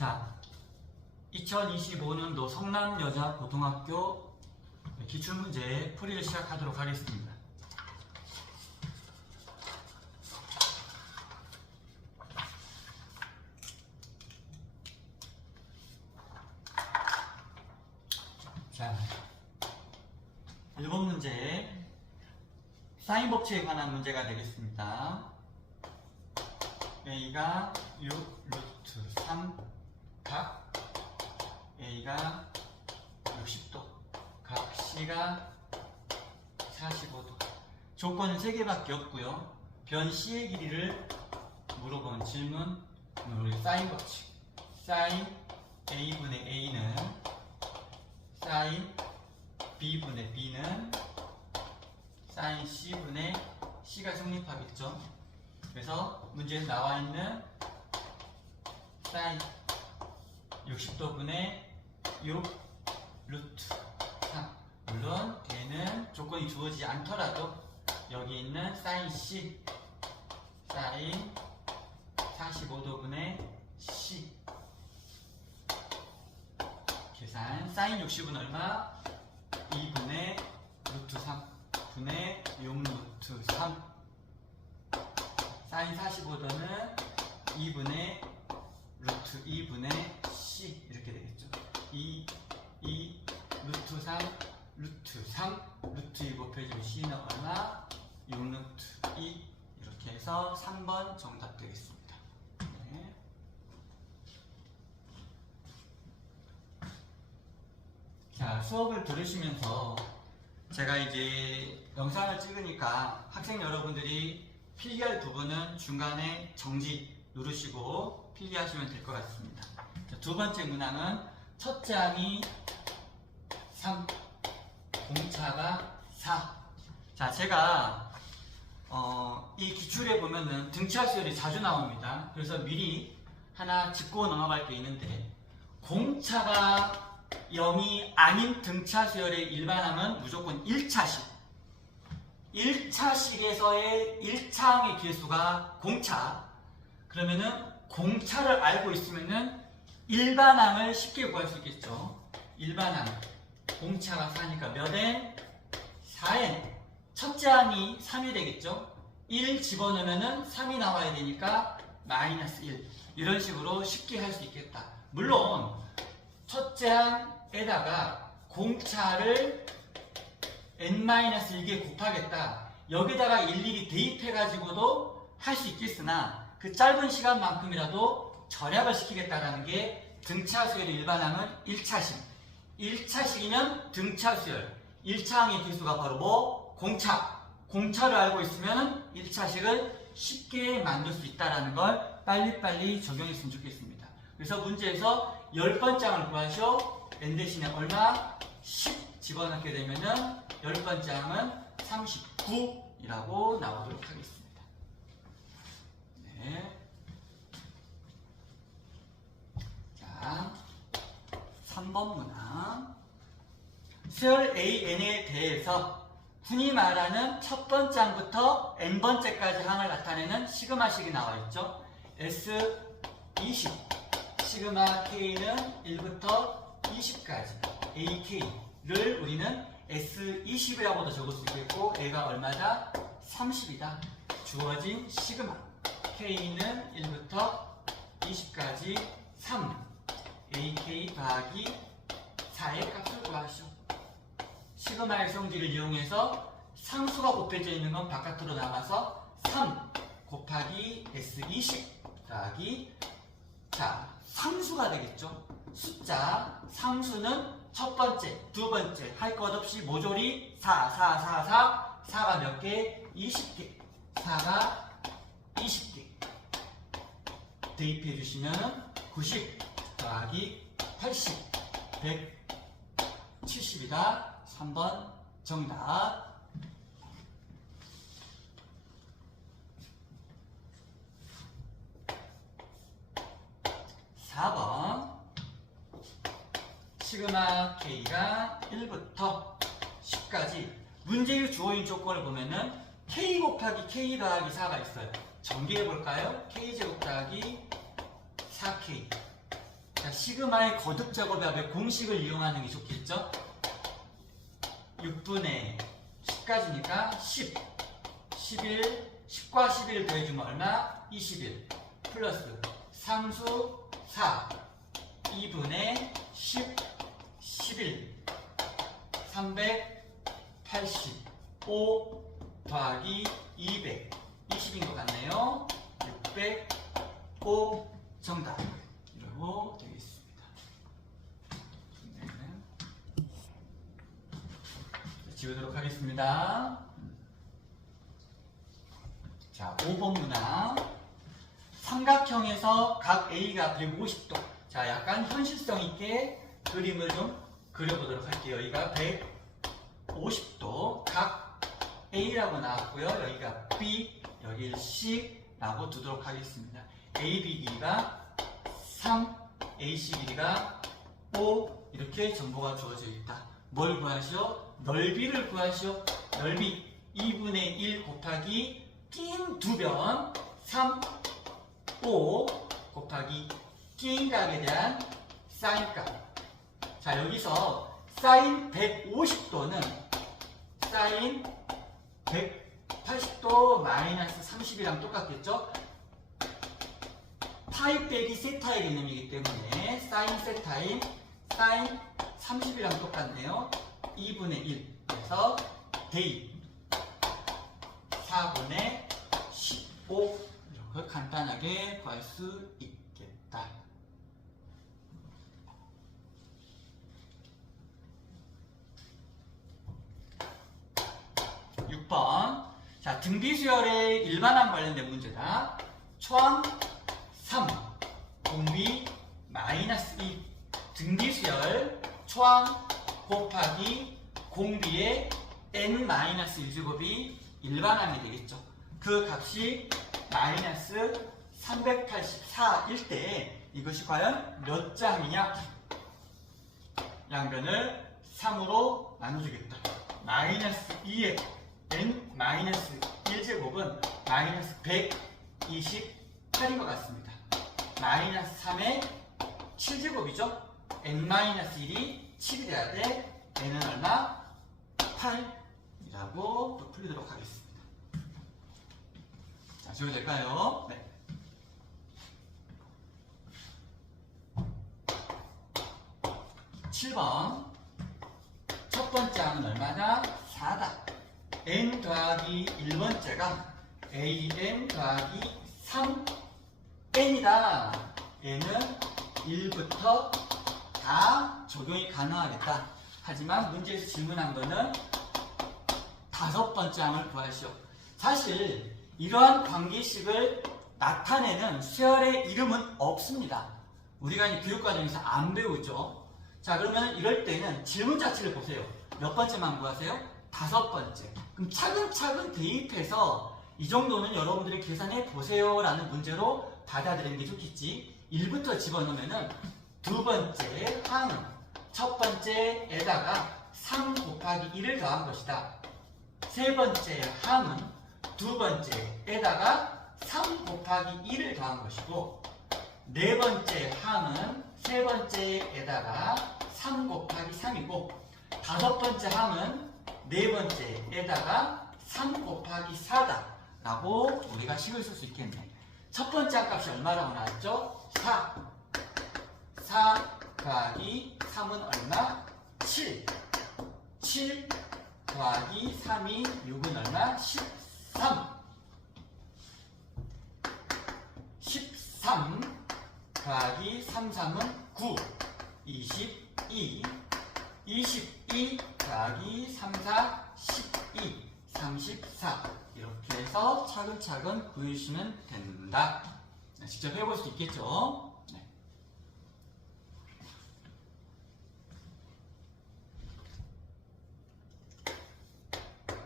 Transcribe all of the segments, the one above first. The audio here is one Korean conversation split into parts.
자, 2025년도 성남여자고등학교 기출문제 풀이를 시작하도록 하겠습니다. 자, 1번 문제 사인 법칙에 관한 문제가 되겠습니다. A가 6 루트 3 각 A가 60도 각 C가 45도. 조건은 3개밖에 없고요. 변 C의 길이를 물어본 질문, 우리 사인 법칙. 사인 A분의 A는 사인 B분의 B는 사인 C분의 C가 성립하겠죠. 그래서 문제에 나와 있는 사인 60도분의 6 루트 3, 물론 뒤에는 조건이 주어지지 않더라도 여기 있는 사인 C, 사인 45도분의 C 계산. 사인 60은 얼마? 2분의 루트 3 분의 6 루트 3. 사인 45도는 2분의 루트 2분의 C 이렇게 되겠죠. 2 루트 3 루트 3 루트 2 곱해주면 C는 얼마? 6 루트 2. 이렇게 해서 3번 정답 되겠습니다. 네. 자, 수업을 들으시면서 제가 이제 영상을 찍으니까 학생 여러분들이 필기할 부분은 중간에 정지 누르시고 필기하시면 될 것 같습니다. 자, 두 번째 문항은 첫째 항이 3, 공차가 4. 자, 제가 이 기출에 보면은 등차 수열이 자주 나옵니다. 그래서 미리 하나 짚고 넘어갈 게 있는데, 공차가 0이 아닌 등차 수열의 일반항은 무조건 1차식. 1차식에서의 1차항의 개수가 공차. 그러면은 공차를 알고 있으면은 일반항을 쉽게 구할 수 있겠죠. 일반항. 공차가 4니까 몇 n? 4n. 첫째 항이 3이 되겠죠. 1 집어넣으면은 3이 나와야 되니까 마이너스 1. 이런 식으로 쉽게 할 수 있겠다. 물론 첫째 항에다가 공차를 n-1개 곱하겠다. 여기다가 일일이 대입해가지고도 할 수 있겠으나 그 짧은 시간만큼이라도 절약을 시키겠다라는 게 등차 수열의 일반항은 1차식. 1차식이면 등차 수열. 1차항의 개수가 바로 뭐? 공차. 공차를 알고 있으면 1차식을 쉽게 만들 수 있다는 걸 빨리빨리 적용했으면 좋겠습니다. 그래서 문제에서 10번째 항을 구하셔. n 대신에 얼마? 10 집어넣게 되면은 10번째 항은 39이라고 나오도록 하겠습니다. 네. 자, 3번 문항. 수열 AN에 대해서 흔히 말하는 첫 번째 항부터 n번째까지 항을 나타내는 시그마식이 나와 있죠. S20 시그마 K는 1부터 20까지 AK를 우리는 S20이라고도 적을 수 있겠고, A가 얼마다? 30이다. 주어진 시그마 K는 1부터 20까지 3 AK 더하기 4의 값을 구하시오. 시그마의 성질을 이용해서 상수가 곱해져 있는 건 바깥으로 나가서 3 곱하기 S20 더하기, 자, 상수가 되겠죠. 숫자 상수는 첫 번째, 두 번째 할 것 없이 모조리 4가 몇 개? 20개. 4가 20개. 대입해 주시면 90 더하기 80 170이다. 3번 정답. 시그마 K가 1부터 10까지 문제의 주어인 조건을 보면은 K 곱하기 K 더하기 4가 있어요. 전개해 볼까요? K제곱 더하기 4K 자, 시그마의 거듭 제곱합의 공식을 이용하는 게 좋겠죠? 6분의 10까지니까 10, 11, 10과 11을 더해주면 얼마? 21 플러스 상수 4, 2분의 10, 11, 385 더하기 200, 20인 것 같네요. 605 정답. 이러고 되겠습니다. 네. 지우도록 하겠습니다. 자, 5번 문항. 삼각형에서 각 A가 150도. 자, 약간 현실성 있게 그림을 좀 그려보도록 할게요. 여기가 150도, 각 A라고 나왔고요. 여기가 B, 여기를 C라고 두도록 하겠습니다. AB 길이가 3, AC 길이가 5 이렇게 정보가 주어져 있다. 뭘 구하시오? 넓이를 구하시오. 넓이 2분의 1 곱하기 낀 두 변 3, 5 곱하기 낀 값에 대한 사인값. 자, 여기서 사인 150도는 사인 180도 마이너스 30이랑 똑같겠죠? 파이 빼기 세타의 개념이기 때문에 사인 세타인 사인 30이랑 똑같네요. 2분의 1. 그래서 대입 4분의 15 이렇게 간단하게 구할 수 있겠다. 6번. 자, 등비수열의 일반항 관련된 문제다. 초항 3, 공비 마이너스 2. 등비수열 초항 곱하기 공비의 n-1제곱이 일반항이 되겠죠. 그 값이 마이너스 384일 때 이것이 과연 몇 장이냐? 양변을 3으로 나눠주겠다. 마이너스 2의 n-1제곱은 마이너스 128인 것 같습니다. 마이너스 3의 7제곱이죠. n-1이 7이 돼야 돼. n은 얼마? 8이라고 또 풀리도록 하겠습니다. 자, 지워도 될까요? 네. (7번) 첫 번째 항은 얼마나? 4다. n 더하기 1번째가 an 더하기 3n이다. n은 1부터 다 적용이 가능하겠다. 하지만 문제에서 질문한 거는 5번째 항을 구하시오. 사실 이러한 관계식을 나타내는 수열의 이름은 없습니다. 우리가 이 교육과정에서 안 배우죠. 자, 그러면 이럴 때는 질문 자체를 보세요. 몇 번째만 구하세요? 5번째. 그럼 차근차근 대입해서 이 정도는 여러분들이 계산해 보세요 라는 문제로 받아들이는 게 좋겠지. 1부터 집어넣으면은 두 번째 항은 첫 번째에다가 3 곱하기 1을 더한 것이다. 세 번째 항은 두 번째에다가 3 곱하기 1을 더한 것이고, 네 번째 항은 세 번째에다가 3 곱하기 3이고, 다섯 번째 항은 네 번째에다가 3 곱하기 4다 라고 우리가 식을 쓸 수 있겠네. 첫 번째 항값이 얼마라고 나왔죠? 4 더하기 3은 얼마? 7 더하기 3이 6은 얼마? 13 더하기 3은 9 22 더하기 3, 4, 12 34 이렇게 해서 차근차근 구해주시면 된다. 직접 해볼 수 있겠죠? 네.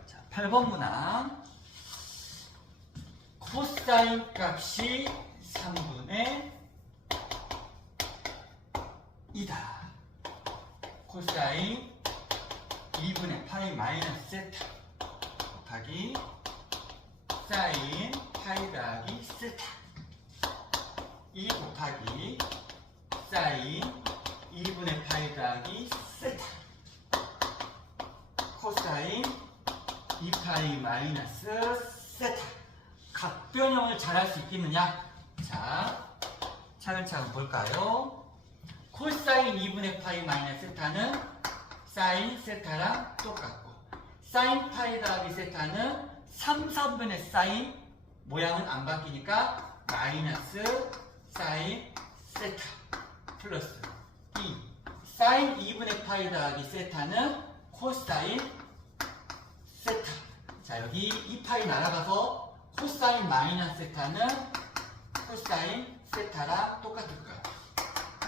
자, 8번 문항. 코사인 값이 3분의 2다. 코사인 2분의 파이 마이너스 세타 곱하기 사인 파이 더하기 세타 2 곱하기 사인 코사인 2분의 파이 더하기 세타 코사인 2파이 마이너스 세타. 각변형을 잘 할 수 있겠느냐? 자, 차근차근 볼까요? 코사인 2분의 파이 마이너스 세타는 사인 세타랑 똑같고, 사인 파이 더하기 세타는 3, 4분의 사인, 모양은 안 바뀌니까 마이너스 사인 세타 플러스 2. 사인 2분의 파이 더하기 세타는 코사인 세타. 자, 여기 2파이 날아가서 코사인 마이너스 세타는 코사인 세타랑 똑같을 거예요.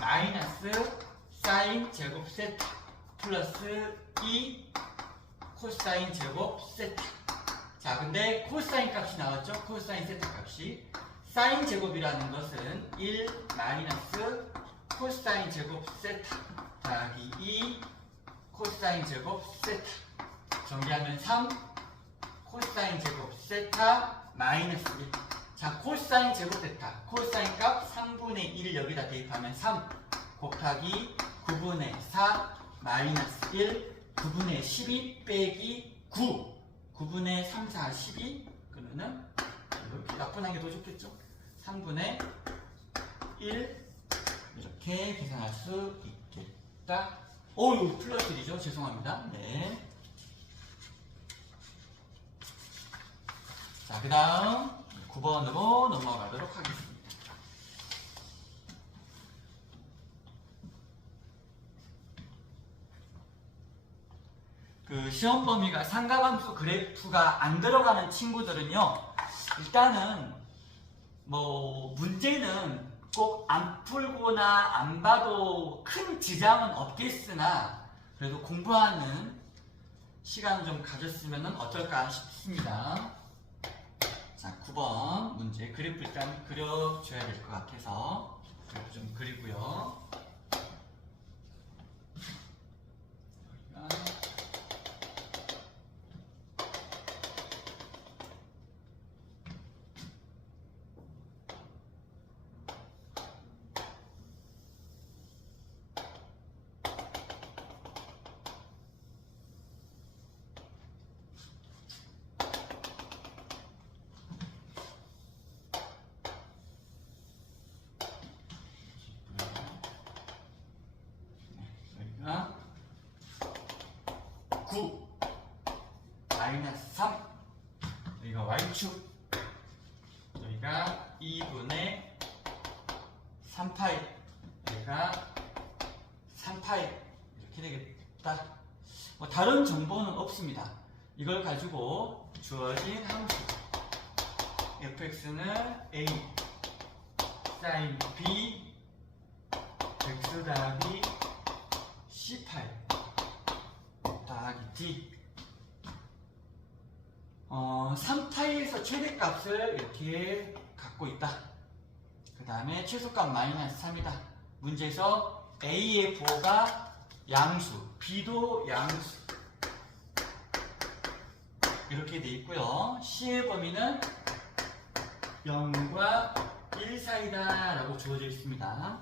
마이너스 사인 제곱 세타 플러스 2 코사인 제곱 세타. 자, 근데 코사인 값이 나왔죠? 코사인 세타 값이. 사인 제곱이라는 것은 1 마이너스 코사인 제곱 세타 더하기 2 코사인 제곱 세타. 정리하면 3 코사인 제곱 세타 마이너스 1. 자, 코사인 제곱 세타. 코사인 값 3분의 1을 여기다 대입하면 3 곱하기 9분의 4 마이너스 1 9분의 12 빼기 9 9분의 3, 4, 12 그러면은 이렇게 약분한 게 더 좋겠죠? 3분의 1 이렇게 계산할 수 있겠다. 오유 플러스 1이죠? 죄송합니다. 네. 자, 그 다음 9번으로 넘어가도록 하겠습니다. 그 시험 범위가 상가함수 그래프가 안 들어가는 친구들은요, 일단은 뭐 문제는 꼭 안 풀거나 안 봐도 큰 지장은 없겠으나 그래도 공부하는 시간을 좀 가졌으면 어떨까 싶습니다. 자, 9번 문제 그래프 일단 그려줘야 될 것 같아서 그래프 좀 그리고요. 여기가 9 마이너스 3 여기가 y축 여기가 2분의 3파이 여기가 3파이 이렇게 되겠다. 뭐 다른 정보는 없습니다. 이걸 가지고 주어진 함수 fx는 a sin b x 더하기 C8 더하기 D 3파이에서 최대값을 이렇게 갖고 있다. 그 다음에 최소값 마이너스 3이다. 문제에서 A의 부호가 양수, B도 양수 이렇게 돼 있고요. C의 범위는 0과 1 사이다 라고 주어져 있습니다.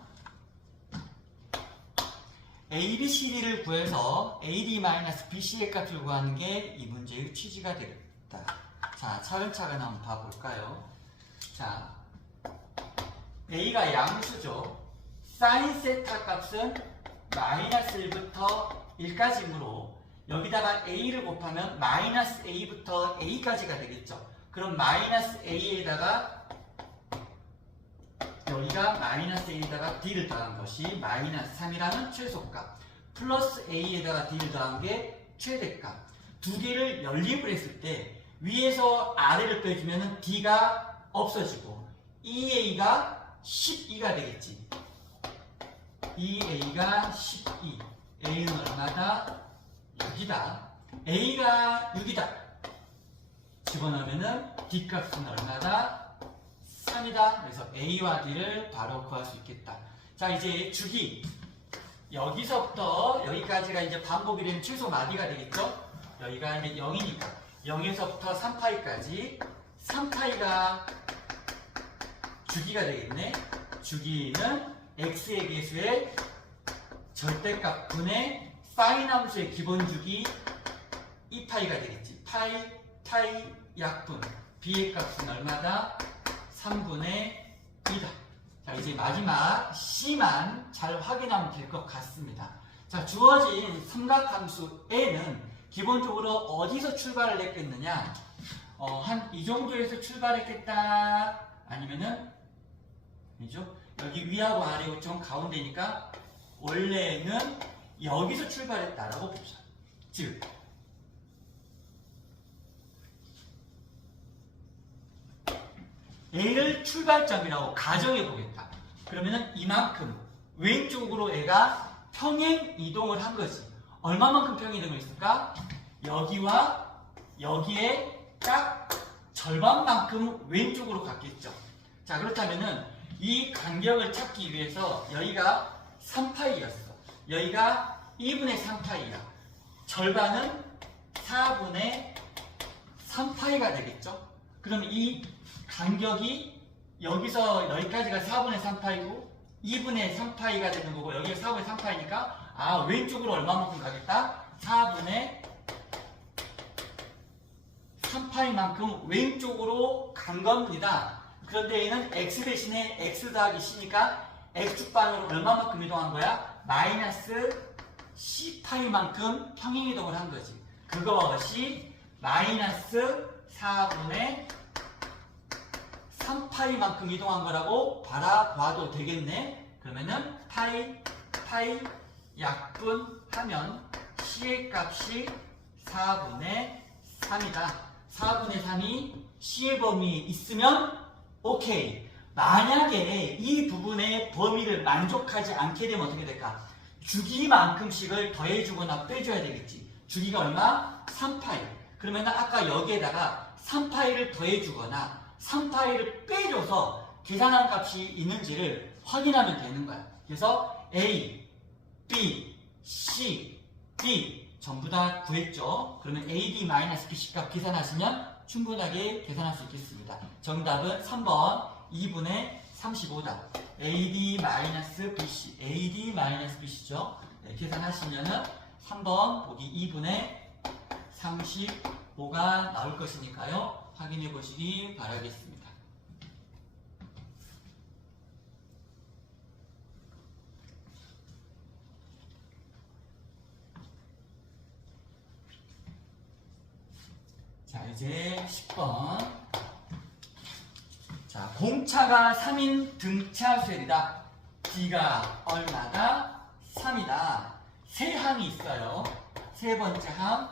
ABCD를 구해서 AD-BC의 값을 구하는 게 이 문제의 취지가 되겠다. 자, 차근차근 한번 봐볼까요? 자, A가 양수죠. 사인 세타 값은 마이너스 1부터 1까지이므로 여기다가 A를 곱하면 마이너스 A부터 A까지가 되겠죠. 그럼 마이너스 A에다가 여기가 마이너스 A에다가 D를 더한 것이 마이너스 3이라는 최소값 플러스 A에다가 D를 더한 게 최대값. 두 개를 연립을 했을 때 위에서 아래를 빼주면 D가 없어지고 2A가 12가 되겠지. 2A가 12 A는 얼마다? 6이다. A가 6이다. 집어넣으면 D값은 얼마다? 3이다. 그래서 A와 D를 바로 구할 수 있겠다. 자, 이제 주기. 여기서부터 여기까지가 이제 반복이 되면 최소 마디가 되겠죠? 여기가 이제 0이니까 0에서부터 3파이까지 3파이가 주기가 되겠네. 주기는 x의 개수의 절대값 분의 사인 함수의 기본주기 2파이가 되겠지. 파이 약분. b의 값은 얼마다? 3분의 2다. 자, 이제 마지막 c만 잘 확인하면 될 것 같습니다. 자, 주어진 삼각함수 a는 기본적으로 어디서 출발을 했겠느냐? 한 이 정도에서 출발했겠다. 아니면은 그죠? 여기 위하고 아래고 좀 가운데니까 원래는 여기서 출발했다라고 보자. 즉 A를 출발점이라고 가정해 보겠다. 그러면은 이만큼 왼쪽으로 애가 평행 이동을 한 거지. 얼마만큼 평행 이동을 했을까? 여기와 여기에 딱 절반만큼 왼쪽으로 갔겠죠. 자, 그렇다면은 이 간격을 찾기 위해서 여기가 3파이였어. 여기가 2분의 3파이야. 절반은 4분의 3파이가 되겠죠. 그럼 이 간격이 여기서 여기까지가 4분의 3파이고 2분의 3파이가 되는 거고 여기가 4분의 3파이니까 왼쪽으로 얼마만큼 가겠다? 4분의 3파이만큼 왼쪽으로 간 겁니다. 그런데 얘는 x 대신에 x 더하기 c니까 x축반으로 얼마만큼 이동한 거야? 마이너스 c파이만큼 평행이동을 한 거지. 그것이 마이너스 4분의 3파이만큼 이동한 거라고 바라봐도 되겠네. 그러면은 파이 약분하면 c의 값이 4분의 3이다. 4분의 3이 c의 범위에 있으면 오케이. 만약에 이 부분의 범위를 만족하지 않게 되면 어떻게 될까? 주기만큼씩을 더해주거나 빼줘야 되겠지. 주기가 얼마? 3파이. 그러면 아까 여기에다가 3파이를 더해주거나 3파이를 빼줘서 계산한 값이 있는지를 확인하면 되는 거야. 그래서 A, B, C, D 전부 다 구했죠. 그러면 AD-BC 값 계산하시면 충분하게 계산할 수 있겠습니다. 정답은 3번 2분의 35다. AD-BC, AD-BC죠. 네, 계산하시면은 3번 보기 2분의 35가 나올 것이니까요. 확인해 보시기 바라겠습니다. 자, 이제 10번. 자, 공차가 3인 등차수열이다. D가 얼마다? 3이다. 세 항이 있어요. 세 번째 항,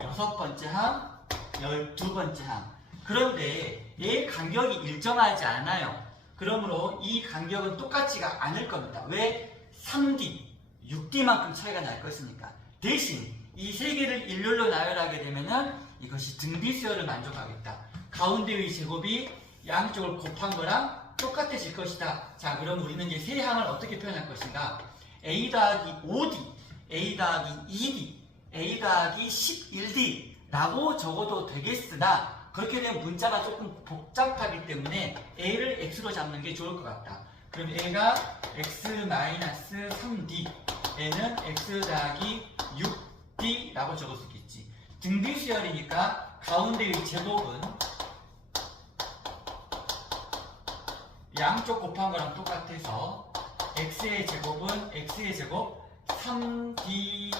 여섯 번째 항, 12번째 항. 그런데 얘 간격이 일정하지 않아요. 그러므로 이 간격은 똑같지가 않을 겁니다. 왜? 3D, 6D만큼 차이가 날 것이니까. 대신 이 세 개를 일렬로 나열하게 되면은 이것이 등비수열을 만족하겠다. 가운데의 제곱이 양쪽을 곱한 거랑 똑같아질 것이다. 자, 그럼 우리는 이제 세 항을 어떻게 표현할 것인가? A 더하기 5D, A 더하기 2D, A 더하기 11D 라고 적어도 되겠으나 그렇게 되면 문자가 조금 복잡하기 때문에 A를 X로 잡는 게 좋을 것 같다. 그럼 A가 X-3D, A는 X 더하기 6D 라고 적을 수 있겠지. 등비수열이니까 가운데의 제곱은 양쪽 곱한 거랑 똑같아서 x의 제곱은 x의 제곱 3dx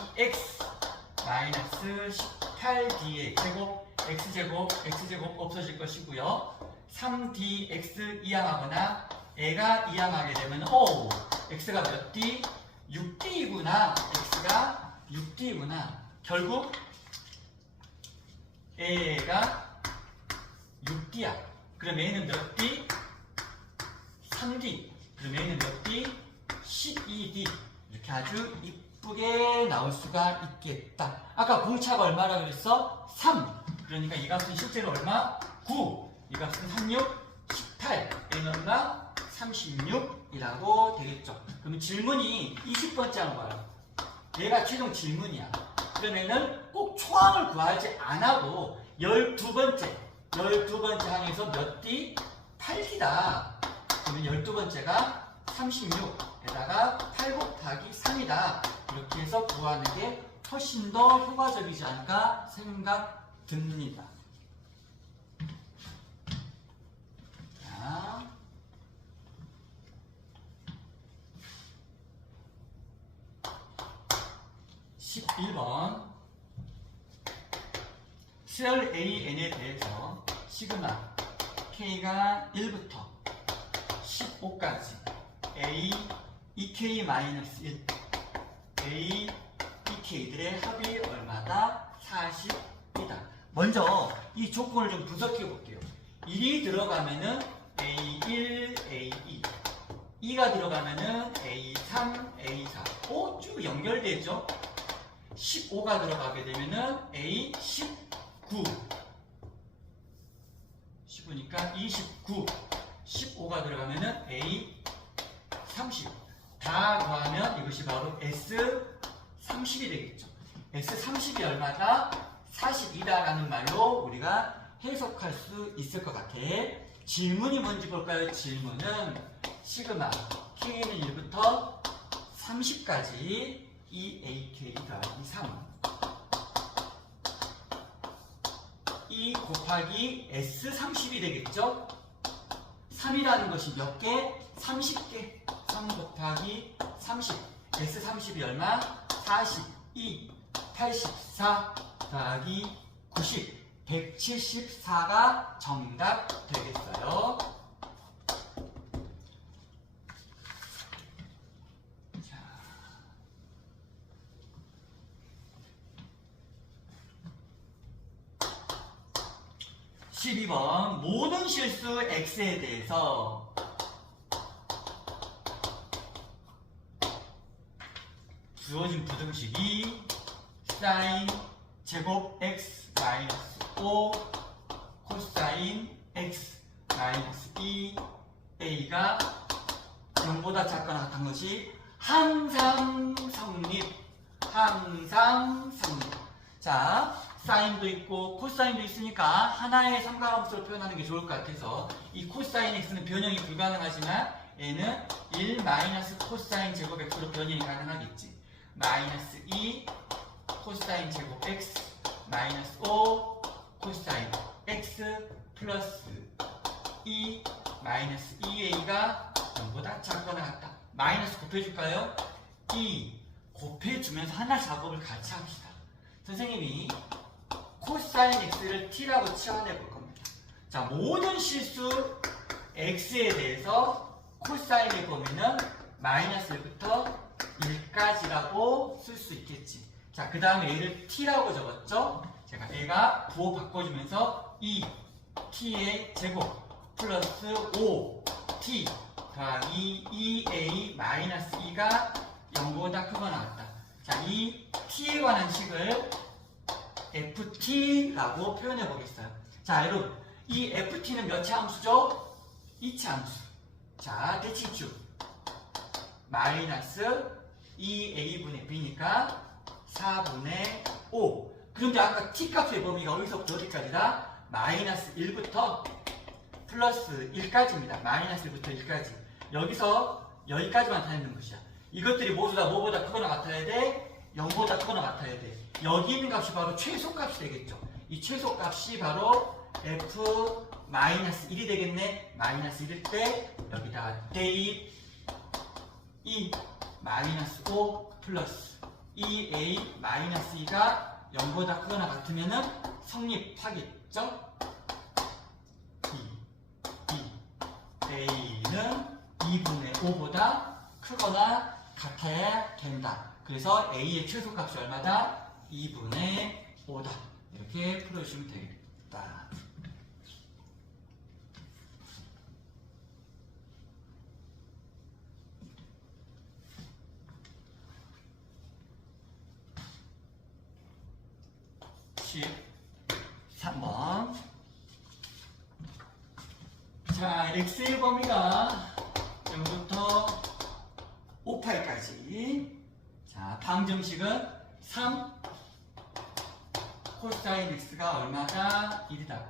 마이너스 18d의 제곱 x제곱 x제곱 없어질 것이고요. 3dx 이항하거나 애가 이항하게 되면 x가 몇 d? 6d이구나. x가 6d이구나. 결국 애가 6d야. 그럼 얘는 몇 d? 3D. 그럼 얘는 몇 D? 12D. 이렇게 아주 이쁘게 나올 수가 있겠다. 아까 공차가 얼마라 그랬어? 3. 그러니까 이 값은 실제로 얼마? 9. 이 값은 36, 18. 얘는 얼마? 36이라고 되겠죠. 그러면 질문이 20번째 한 거야. 얘가 최종 질문이야. 그러면은 꼭 초항을 구하지 않아도 12번째 항에서 몇 D? 8D다. 그러면 12번째가 36에다가 8 곱하기 3이다. 이렇게 해서 구하는 게 훨씬 더 효과적이지 않을까 생각 듭니다. 자, 11번 수열 AN에 대해서 시그마 K가 1부터 15까지 A, EK-1 A, EK들의 합이 얼마다? 40이다. 먼저 이 조건을 좀 분석해 볼게요. 1이 들어가면은 A1, A2 2가 들어가면은 A3, A4 쭉 연결되죠? 15가 들어가게 되면은 A19 15니까 29 15가 들어가면은 A30 다 더하면 이것이 바로 S30이 되겠죠. S30이 얼마다? 42다라는 말로 우리가 해석할 수 있을 것 같아. 질문이 뭔지 볼까요? 질문은 시그마 K는 1부터 30까지 EAK 더하기 3 E 곱하기 S30이 되겠죠? 3이라는 것이 몇 개? 30개. 3 곱하기 30. S30이 얼마? 42. 84 더하기 90. 174가 정답 되겠어요. 자. 12번 모든 실수 x에 대해서 주어진 부등식이 sin 제곱 x 마이너스 5 코사인 x 마이너스 2 a가 0보다 작거나 같은 것이 항상 성립. 자, 사인도 있고 코사인도 있으니까 하나의 삼각함수로 표현하는 게 좋을 것 같아서 이 코사인 x는 변형이 불가능하지만 얘는 1 마이너스 코사인 제곱 x로 변형이 가능하겠지. 마이너스 2 코사인 제곱 x 마이너스 5 코사인 x 플러스 2 마이너스 2a가 0보다 작거나 같다. 마이너스 곱해줄까요? 2 곱해주면서 하나 작업을 같이 합시다. 선생님이 코사인 x를 t라고 치환해 볼 겁니다. 자, 모든 실수 x에 대해서 코사인의 범위는 마이너스 1부터 1까지라고 쓸 수 있겠지. 자, 그 다음에 얘를 t라고 적었죠? 얘가 부호 바꿔주면서 2t의 제곱 플러스 5t 더하기 2a 마이너스 2가 0보다 크거나 같다. 자, 이 t에 관한 식을 ft라고 표현해 보겠어요. 자, 여러분, 이 ft는 몇 차 함수죠? 2차 함수. 자, 대칭축 마이너스 2a분의 b니까 4분의 5. 그런데 아까 t값의 범위가 어디서부터 어디까지다? 마이너스 1부터 플러스 1까지입니다. 마이너스 1부터 1까지. 여기서 여기까지만 다니는 것이야. 이것들이 모두 다 뭐보다 크거나 같아야 돼? 0보다 크거나 같아야 돼. 여기 있는 값이 바로 최소값이 되겠죠. 이 최소값이 바로 f-1이 되겠네. 마이너스 1일 때 여기다가 대입 2 마이너스 5 플러스 2a 마이너스 2가 0보다 크거나 같으면은 성립하겠죠? a는 2분의 5보다 크거나 같아야 된다. 그래서 a의 최소값이 얼마다? 2분의 5다. 이렇게 풀어주시면 되겠다. 십 3번. 자, x의 범위가 0부터 5파이까지. 자, 방정식은 3 코사인 x가 얼마다? 1이다.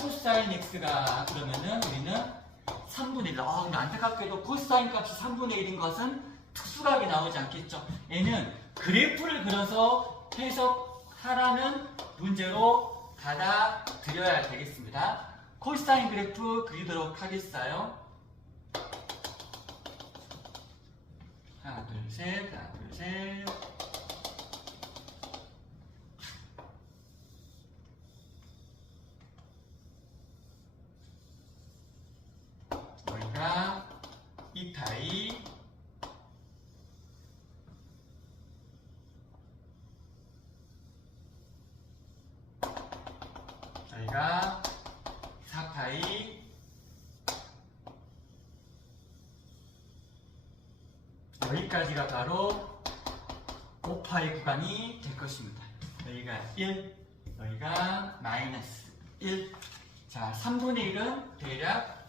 코사인 x가 그러면은 우리는 3분의 1. 근데 안타깝게도 코사인 값이 3분의 1인 것은 특수각이 나오지 않겠죠. 얘는 그래프를 그려서 해석하라는 문제로 받아들여야 되겠습니다. 코사인 그래프 그리도록 하겠어요. 하나, 둘, 셋, 하나, 둘, 셋. 여기가 2파이, 여기가 4파이, 여기까지가 바로 5파이 구간이 될 것입니다. 여기가 1, 여기가 마이너스 1. 자, 3분의 1은 대략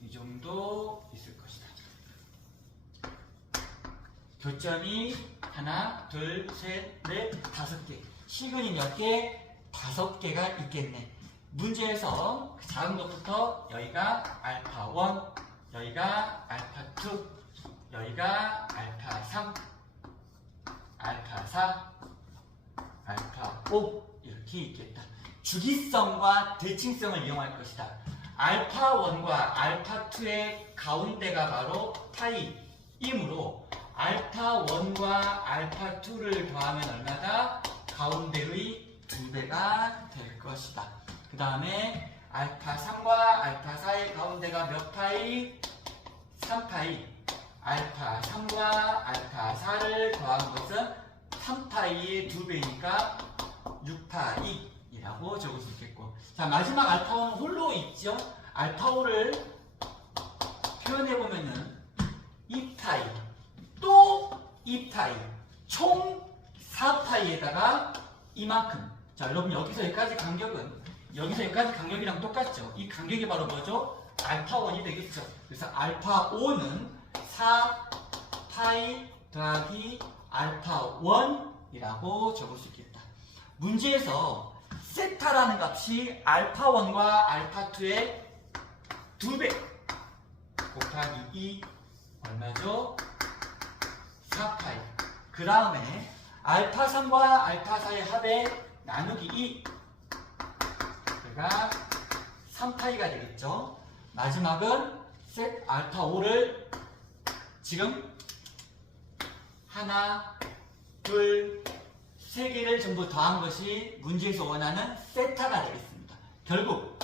이 정도 있을 것이다. 교점이 하나, 둘, 셋, 넷, 5개. 시근이 몇 개? 5개가 있겠네. 문제에서 작은 것부터 여기가 알파 1, 여기가 알파 2, 여기가 알파 3, 알파 4, 알파 5 이렇게 있겠다. 주기성과 대칭성을 이용할 것이다. 알파 1과 알파 2의 가운데가 바로 파이이므로 알파 1과 알파 2를 더하면 얼마다? 가운데의 2배가 될 것이다. 그 다음에 알파 3과 알파 4의 가운데가 몇 파이? 3파이. 알파 3과 알파 4를 더한 것은 3파이의 2배니까 6파이라고 적을 수 있겠고. 자, 마지막 알파 5는 홀로 있죠? 알파 5를 표현해보면은 2파이, 또 2파이, 총 4파이에다가 이만큼. 자, 여러분 여기서 여기까지 간격은 여기서 여기까지 간격이랑 똑같죠? 이 간격이 바로 뭐죠? 알파 1이 되겠죠? 그래서 알파 5는 4파이 더하기 알파 1이라고 적을 수 있겠다. 문제에서 세타라는 값이 알파 1과 알파 2의 2배 곱하기 2 얼마죠? 4파이. 그 다음에 알파 3과 알파 4의 합의 나누기 2 그가 3파이가 되겠죠. 마지막은 셋 알파 5를 지금 하나, 둘, 세 개를 전부 더한 것이 문제에서 원하는 세타가 되겠습니다. 결국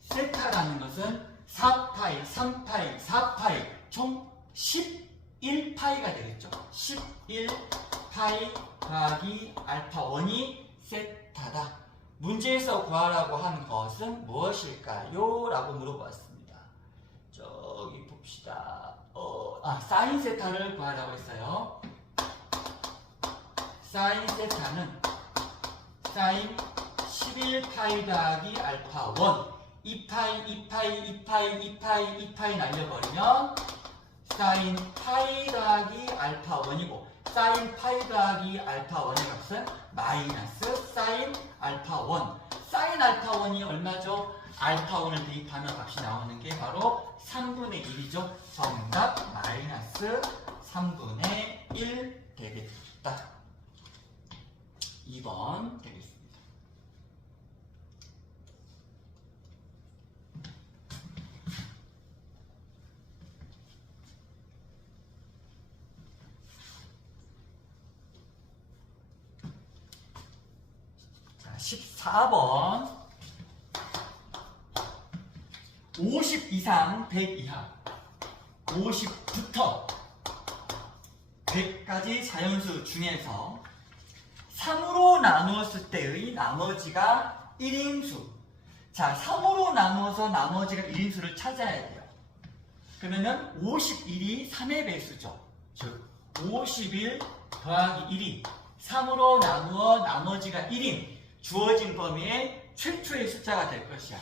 세타라는 것은 4파이, 3파이, 4파이 총 11파이가 되겠죠. 11파이 더하기 알파 1이 세타다. 문제에서 구하라고 한 것은 무엇일까요? 라고 물어보았습니다. 저기 봅시다. 사인 세타를 구하라고 했어요. 사인 세타는 사인 11파이 더하기 알파 1 2파이, 2파이, 2파이, 2파이, 2파이 날려버리면 사인 파이 더하기 알파 1이고 사인 파이 더하기 알파 1의 값은 마이너스 사인 알파 1. 사인 알파 1이 얼마죠? 알파 1을 대입하면 값이 나오는 게 바로 3분의 1이죠. 정답 마이너스 3분의 1 되겠다. 2번 되겠습니다. 자, 14번 50 이상 100 이하 50부터 100까지 자연수 중에서 3으로 나누었을 때의 나머지가 1인수. 자, 3으로 나누어서 나머지가 1인수를 찾아야 돼요. 그러면은 51이 3의 배수죠. 즉 51 더하기 1이 3으로 나누어 나머지가 1인 주어진 범위의 최초의 숫자가 될 것이야.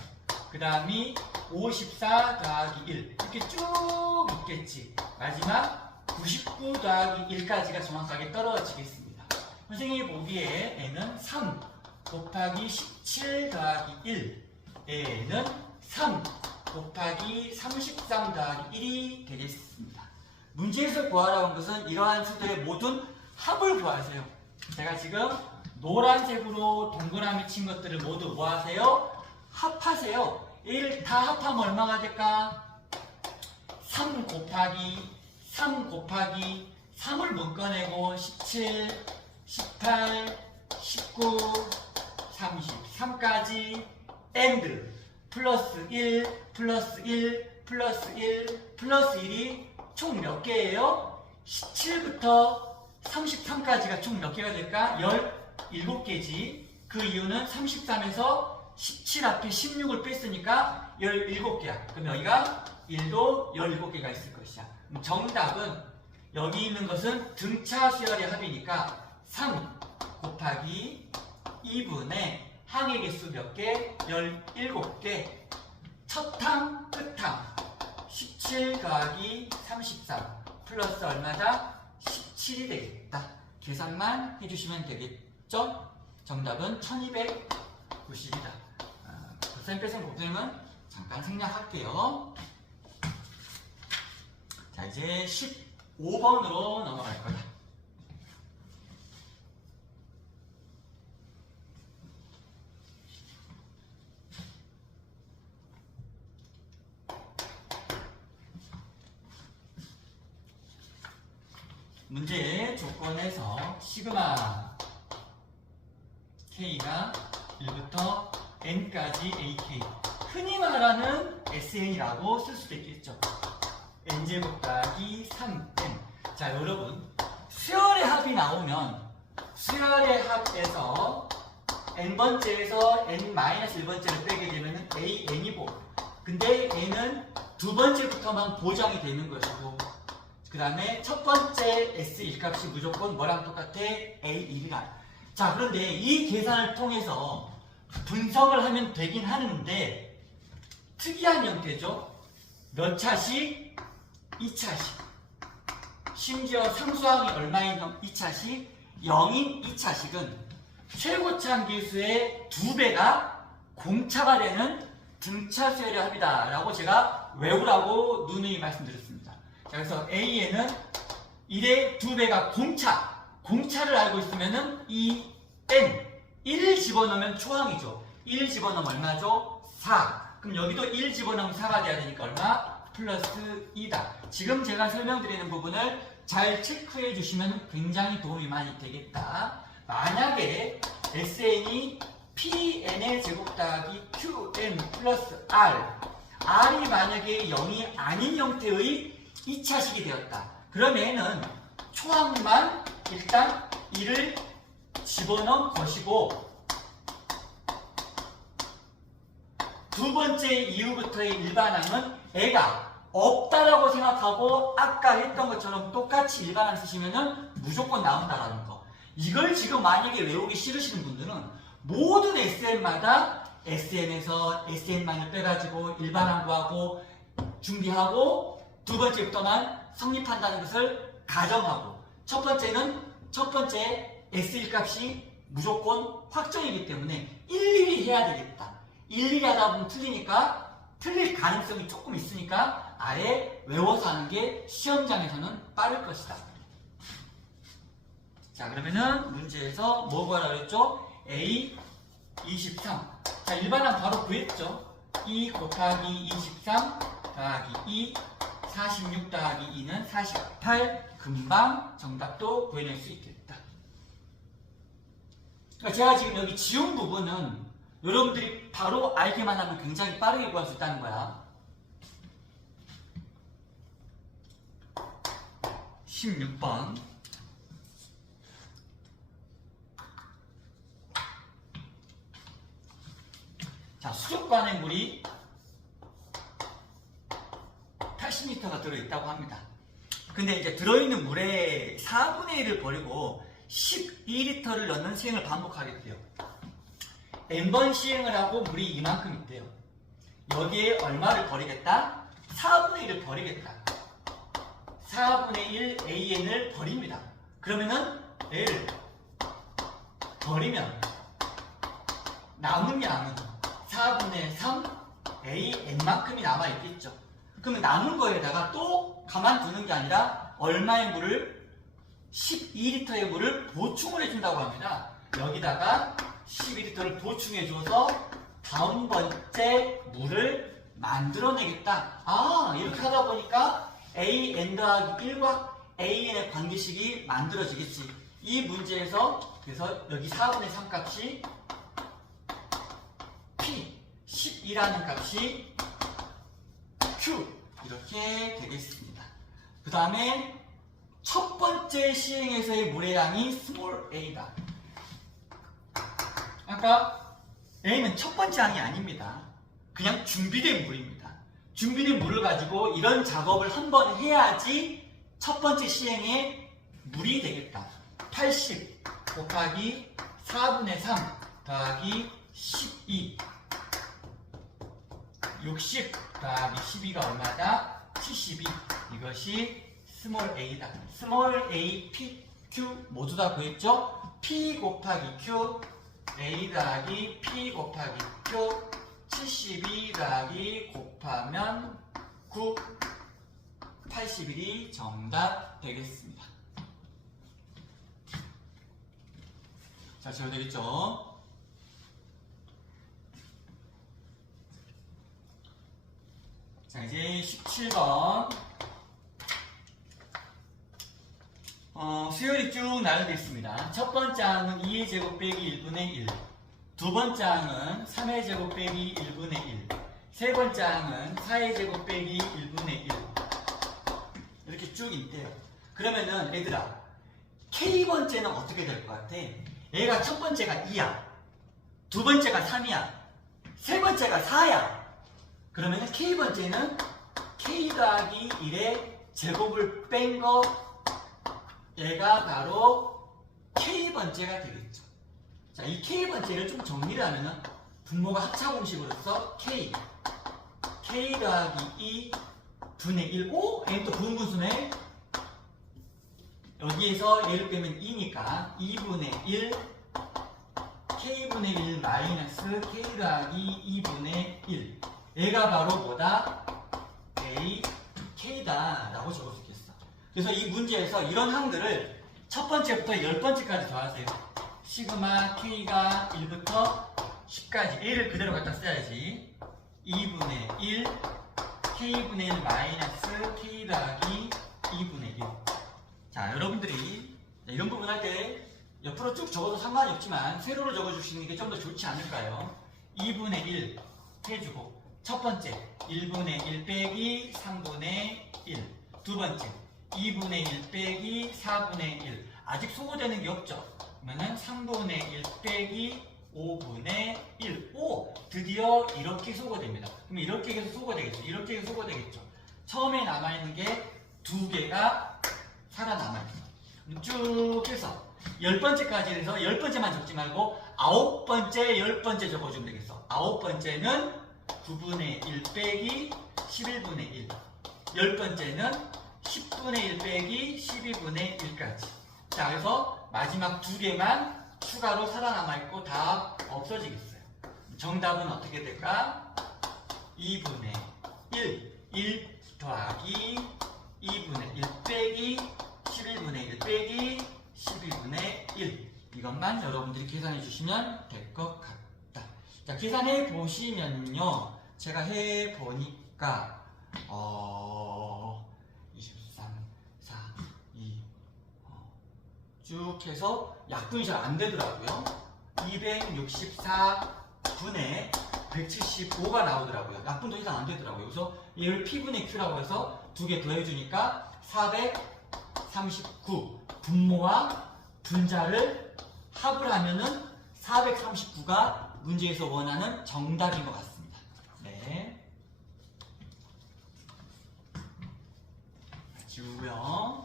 그 다음이 54 더하기 1 이렇게 쭉 있겠지. 마지막 99 더하기 1까지가 정확하게 떨어지겠습니다. 선생님이 보기에 N은 3 곱하기 17 더하기 1 N은 3 곱하기 33 더하기 1이 되겠습니다. 문제에서 구하라는 것은 이러한 수들의 모든 합을 구하세요. 제가 지금 노란색으로 동그라미 친 것들을 모두 뭐 하세요? 합하세요. 얘를 다 합하면 얼마가 될까? 3 곱하기 3을 묶어내고 17, 18, 19, 33까지 and 플러스 1, 플러스 1, 플러스 1, 플러스 1이 총 몇 개예요? 17부터 33까지가 총 몇 개가 될까? 17개지. 그 이유는 33에서 17 앞에 16을 뺐으니까 17개야. 그럼 여기가 1도 17개가 있을 것이야. 정답은 여기 있는 것은 등차 수열의 합이니까 3 곱하기 2분의 항의 개수 몇 개? 17개. 첫 항, 끝 항. 17 더하기 33 플러스 얼마다? 17이 되겠다. 계산만 해주시면 되겠죠? 정답은 1290이다. 곱셈 빼셈 곱셈은 잠깐 생략할게요. 자, 이제 15번으로 넘어갈 거다. 문제의 조건에서 시그마 K가 1부터 N까지 AK, 흔히 말하는 SN이라고 쓸 수도 있겠죠. N제곱 더하기 3N. 자, 여러분, 수열의 합이 나오면 수열의 합에서 N번째에서 N-1번째를 빼게 되면 AN이고, 근데 N은 두 번째부터만 보장이 되는 것이고, 그 다음에 첫 번째 S1 값이 무조건 뭐랑 똑같아? A1이라. 자, 그런데 이 계산을 통해서 분석을 하면 되긴 하는데 특이한 형태죠. 몇 차식? 2차식. 심지어 상수항이 얼마인 2차식? 0인 2차식은 최고차 기수의 2배가 공차가 되는 등차 수열의 합이다 라고 제가 외우라고 누누이 말씀드렸습니다. 자, 그래서 A에는 1의 2배가 공차를 알고 있으면은 이 N 1을 집어넣으면 초항이죠. 1 집어넣으면 얼마죠? 4. 그럼 여기도 1 집어넣으면 4가 돼야 되니까 얼마? 플러스 2다. 지금 제가 설명드리는 부분을 잘 체크해 주시면 굉장히 도움이 많이 되겠다. 만약에 SN이 PN의 제곱 더하기 QN 플러스 R이 만약에 0이 아닌 형태의 2차식이 되었다. 그러면은 초항만 일단 1을 집어넣은 것이고, 두 번째 이후부터의 일반항은 애가 없다라고 생각하고 아까 했던 것처럼 똑같이 일반항 쓰시면은 무조건 나온다라는 거. 이걸 지금 만약에 외우기 싫으시는 분들은 모든 SN마다 SN에서 SN만을 빼가지고 일반항 구하고 준비하고 두 번째부터만 성립한다는 것을 가정하고, 첫 번째 S1 값이 무조건 확정이기 때문에 일일이 해야 되겠다. 일일이 하다 보면 틀릴 가능성이 조금 있으니까 아예 외워서 하는 게 시험장에서는 빠를 것이다. 자, 그러면은 문제에서 뭐 구하라 그랬죠? A 23. 자, 일반항 바로 구했죠. 2 곱하기 23 더하기 2 46 더하기 2는 48. 금방 정답도 구해낼 수 있겠다. 그러니까 제가 지금 여기 지운 부분은 여러분들이 바로 알기만 하면 굉장히 빠르게 구할 수 있다는 거야. 16번. 자, 수족관에 물이 80리터가 들어있다고 합니다. 근데 이제 들어있는 물의 4분의 1을 버리고 12리터를 넣는 시행을 반복하겠대요. N번 시행을 하고 물이 이만큼 있대요. 여기에 얼마를 버리겠다? 4분의 1을 버리겠다. 4분의 1 AN을 버립니다. 그러면은 L 버리면 남은 양은 4분의 3 AN만큼이 남아있겠죠. 그러면 남은 거에다가 또 가만두는 게 아니라 얼마의 물을? 12리터의 물을 보충을 해준다고 합니다. 여기다가 12리터를 보충해줘서 다음 번째 물을 만들어내겠다. 이렇게 하다 보니까 AN 더하기 1과 AN의 관계식이 만들어지겠지. 이 문제에서 그래서 여기 4분의 3 값이 P 12라는 값이 Q 이렇게 되겠습니다. 그 다음에 첫 번째 시행에서의 물의 양이 스몰 a다. 아까 A는 첫 번째 양이 아닙니다. 그냥 준비된 물입니다. 준비된 물을 가지고 이런 작업을 한번 해야지 첫 번째 시행에 물이 되겠다. 80 곱하기 4분의 3 더하기 12 60 더하기 12가 얼마다? 72. 이것이 스몰 a다. 스몰 a, p, q 모두 다 구했죠? p 곱하기 q a 더하기 p 곱하기 q 72 더하기 곱하면 9 81이 정답 되겠습니다. 자, 지워 되겠죠? 자, 이제 17번. 수열이 쭉 나열되어 있습니다. 첫 번째 항은 2의 제곱 빼기 1분의 1. 두 번째 항은 3의 제곱 빼기 1분의 1. 세 번째 항은 4의 제곱 빼기 1분의 1. 이렇게 쭉 있대요. 그러면은 얘들아, K번째는 어떻게 될 것 같아? 얘가 첫 번째가 2야. 두 번째가 3이야. 세 번째가 4야. 그러면은 K번째는 K 더하기 1의 제곱을 뺀 거, 얘가 바로 K번째가 되겠죠. 자, 이 K번째를 좀 정리를 하면은 분모가 합차공식으로서 K 더하기 2 분의 1. 오! 얘는 또 부분분수네. 여기에서 얘를 빼면 2니까 2분의 1 K분의 1 마이너스 K 더하기 2분의 1. 얘가 바로 뭐다? A, K다 라고 적을 수 있겠어. 그래서 이 문제에서 이런 항들을 첫 번째부터 10번째까지 더하세요. 시그마 K가 1부터 10까지 얘를 그대로 갖다 써야지. 2분의 1 K분의 1 마이너스 K 더하기 2분의 1. 자, 여러분들이 이런 부분 할 때 옆으로 쭉 적어도 상관이 없지만 세로로 적어주시는 게 좀 더 좋지 않을까요? 2분의 1 해주고 첫 번째 1분의 1 빼기 3분의 1. 두 번째 2분의 1 빼기 4분의 1. 아직 소거되는 게 없죠? 그러면 3분의 1 빼기 5분의 1. 오! 드디어 이렇게 소거됩니다. 그럼 이렇게 해서 소거되겠죠? 이렇게 해서 소거되겠죠? 처음에 남아있는 게 두 개가 살아남아있어. 쭉 해서 10번째까지 해서 10번째만 적지 말고 9번째, 10번째 적어주면 되겠어. 9번째는 9분의 1 빼기 11분의 1. 10번째는 10분의 1 빼기 12분의 1까지. 자, 그래서 마지막 두 개만 추가로 살아남아있고 다 없어지겠어요. 정답은 어떻게 될까? 2분의 1 더하기 2분의 1 빼기 11분의 1 빼기 12분의 1. 이것만 여러분들이 계산해 주시면 될 것 같다. 자, 계산해 보시면요. 제가 해 보니까 23, 4, 2 쭉 해서 약분이 잘 안 되더라고요. 264분의 175가 나오더라고요. 약분도 이상 안 되더라고요. 그래서 얘를 P분의 Q라고 해서 두 개 더해주니까 439. 분모와 분자를 합을 하면은 439가 문제에서 원하는 정답인 것 같습니다. 네. 지우고요.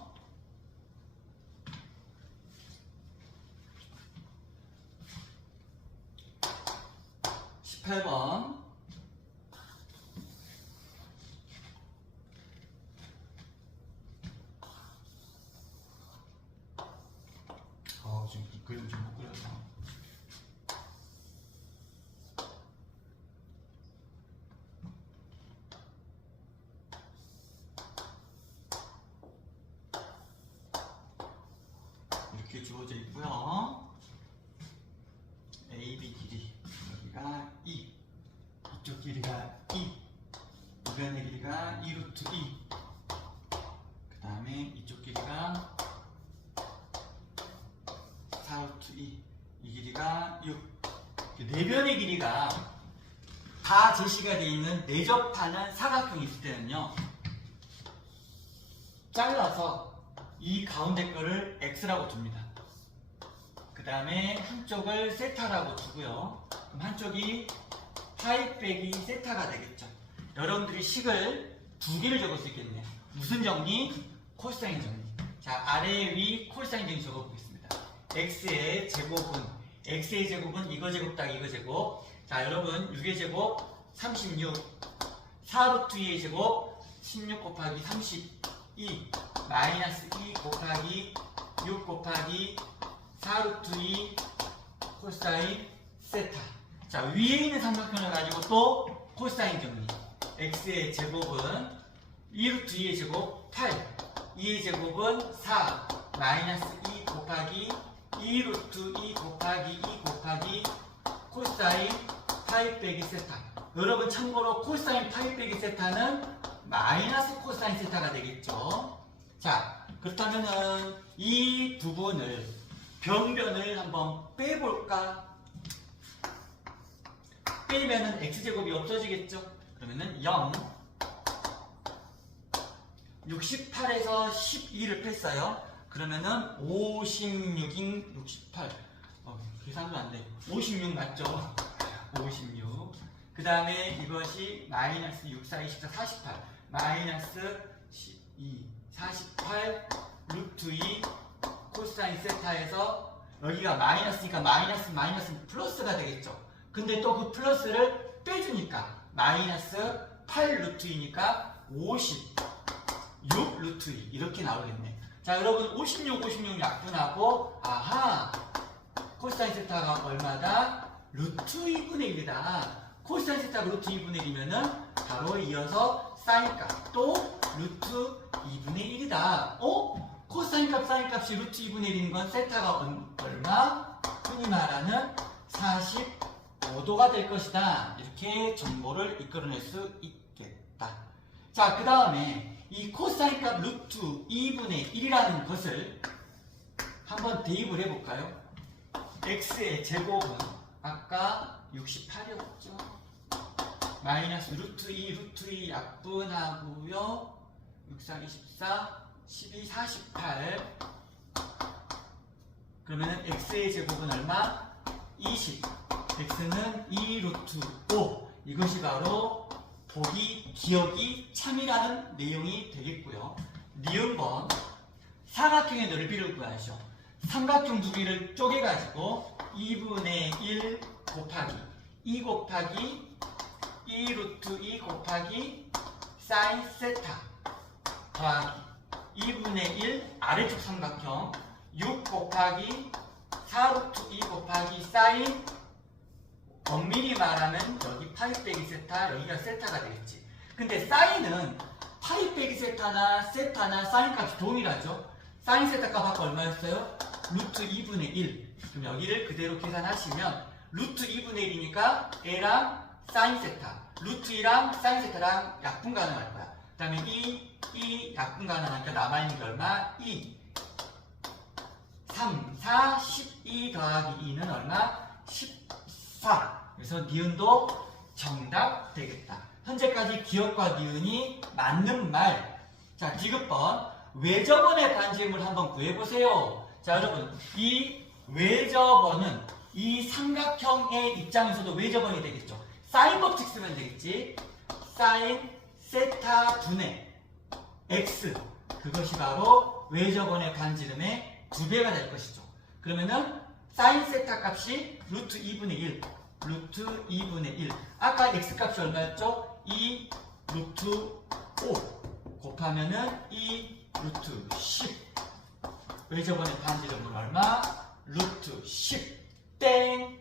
18번. 지금 그림 좀 못 그려서. 주어져 있고요. AB 길이 여기가 2, 이쪽 길이가 2, 이변의 길이가 2 루트 2, 그 다음에 이쪽 길이가 4 루트 2, 이 길이가 6. 네 변의 길이가 다 제시가 되어 있는 내접하는 사각형이 있을 때는요, 잘라서 이 가운데 거를 x라고 둡니다. 그 다음에 한쪽을 세타라고 두고요. 그럼 한쪽이 파이 빼기 세타가 되겠죠. 여러분들이 식을 두 개를 적을 수 있겠네요. 무슨 정리? 코사인 정리. 자, 아래 위 코사인 정리 적어보겠습니다. x의 제곱은 이거 제곱 딱 이거 제곱. 자, 여러분 6의 제곱 36, 4 루트 2의 제곱 16 곱하기 32, 마이너스 2 곱하기 6 곱하기 4 루트 2 코사인 세타. 자, 위에 있는 삼각형을 가지고 또 코사인 정리. x의 제곱은 2 루트 2의 제곱 8, 2의 제곱은 4, 마이너스 2 곱하기 2 루트 2 곱하기 2 곱하기 코사인 파이 빼기 세타. 여러분 참고로 코사인 파이 빼기 세타는 마이너스 코사인 세타가 되겠죠. 자, 그렇다면은 이 부분을 변변을 한번 빼볼까? 빼면은 x제곱이 없어지겠죠. 그러면은 0, 68에서 12를 뺐어요. 그러면은 56인 68. 계산도 안 돼. 56 맞죠? 56. 그 다음에 이것이 마이너스 6, 4, 24, 48. 마이너스 12, 48, 루트 2, 코사인 세타에서 여기가 마이너스니까 마이너스 플러스가 되겠죠. 근데 또 그 플러스를 빼주니까 마이너스 8 루트 2니까 56 루트 2 이렇게 나오겠네. 자, 여러분 56 약분하고 아하, 코사인 세타가 얼마다? 루트 2분의 1이다. 코사인 세타가 루트 2분의 1이면은 바로 이어서 사인 값 또 루트 2분의 1이다. 코사인 값, 사인 값이 루트 2분의 1인 건 세타가 얼마? 흔히 말하는 45도가 될 것이다. 이렇게 정보를 이끌어낼 수 있겠다. 자, 그 다음에 이 코사인 값 루트 2분의 1이라는 것을 한번 대입을 해볼까요? x의 제곱은 아까 68이었죠. 마이너스 루트 2 약분하고요. 6, 4, 24, 12, 48. 그러면은 x의 제곱은 얼마? 20. x는 2 루트 5. 이것이 바로 보기, 기억이 참이라는 내용이 되겠고요. 니은번 사각형의 넓이를 구하죠. 삼각형 두 개를 쪼개가지고 2분의 1 곱하기 2 곱하기 2 루트 2 곱하기 사인 세타 더하기 2분의 1 아래쪽 삼각형 6 곱하기 4 루트 2 곱하기 사인, 엄밀히 말하면 여기 파이 빼기 세타, 여기가 세타가 되겠지. 근데 사인은 파이 빼기 세타나 사인 값이 동일하죠. 사인 세타 값 아까 얼마였어요? 루트 2분의 1. 그럼 여기를 그대로 계산하시면 루트 2분의 1이니까 A랑 사인 세타, 루트 2랑 사인 세타랑 약분 가능할 거야. 그 다음에 이 약분 가능하니까 남아있는 게 얼마? 2. 3, 4, 12 더하기 2는 얼마? 14. 그래서 니은도 정답 되겠다. 현재까지 기억과 니은이 맞는 말. 자, 디귿번 외접원의 반지름을 한번 구해보세요. 자, 여러분 이 외접원은 이 삼각형의 입장에서도 외접원이 되겠죠. 사인 법칙 쓰면 되겠지. 사인 세타 분의 x, 그것이 바로 외접원의 반지름의 2배가 될 것이죠. 그러면은 사인 세타 값이 루트 2분의 1, 루트 2분의 1. 아까 x 값이 얼마였죠? 2 루트 5 곱하면은 2 루트 10. 외접원의 반지름은 얼마? 루트 10. 땡!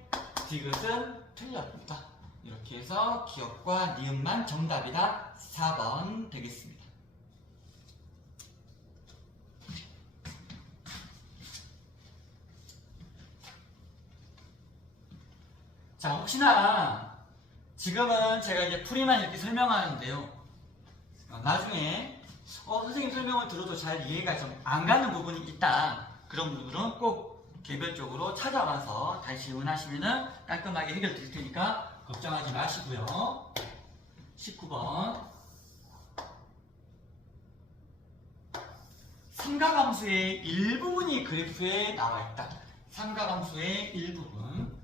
디귿은 틀렸다. 이렇게 해서 기억과 니은만 정답이다. 4번 되겠습니다. 자, 혹시나 지금은 제가 이제 풀이만 이렇게 설명하는데요. 나중에 선생님 설명을 들어도 잘 이해가 좀 안 가는 부분이 있다. 그런 분들은 꼭 개별적으로 찾아와서 다시 질문하시면은 깔끔하게 해결 드릴 테니까 걱정하지 마시고요. 19번. 삼각함수의 일부분이 그래프에 나와 있다. 삼각함수의 일부분.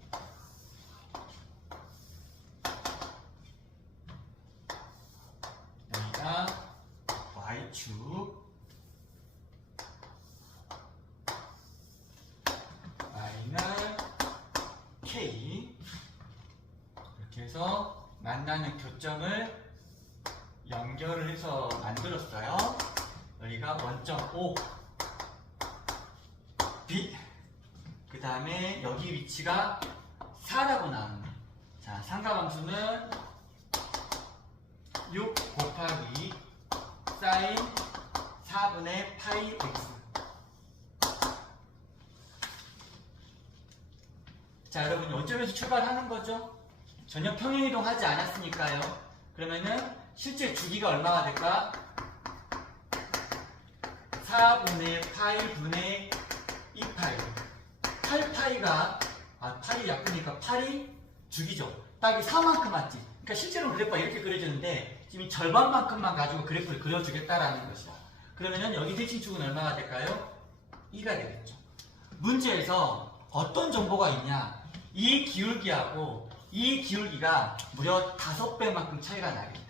여기가 y축, y는 k. 이렇게 해서 만나는 교점을 연결을 해서 만들었어요. 여기가 원점 O, B. 그 다음에 여기 위치가 4라고 나옵니다. 자, 삼각함수는 6 곱하기 사인 4분의 파이 x. 자, 여러분 원점에서 출발하는 거죠? 전혀 평행이동 하지 않았으니까요. 그러면은 실제 주기가 얼마가 될까? 4분의 파이 분의 2파이. 8파이가, 파이 약분이니까 8이 주기죠. 딱 이 4만큼 맞지? 그러니까 실제로 그래프가 이렇게 그려지는데 지금 절반만큼만 가지고 그래프를 그려주겠다라는 것이야. 그러면은 여기 대칭축은 얼마가 될까요? 2가 되겠죠. 문제에서 어떤 정보가 있냐? 이 기울기하고 이 기울기가 무려 5배만큼 차이가 나겠대.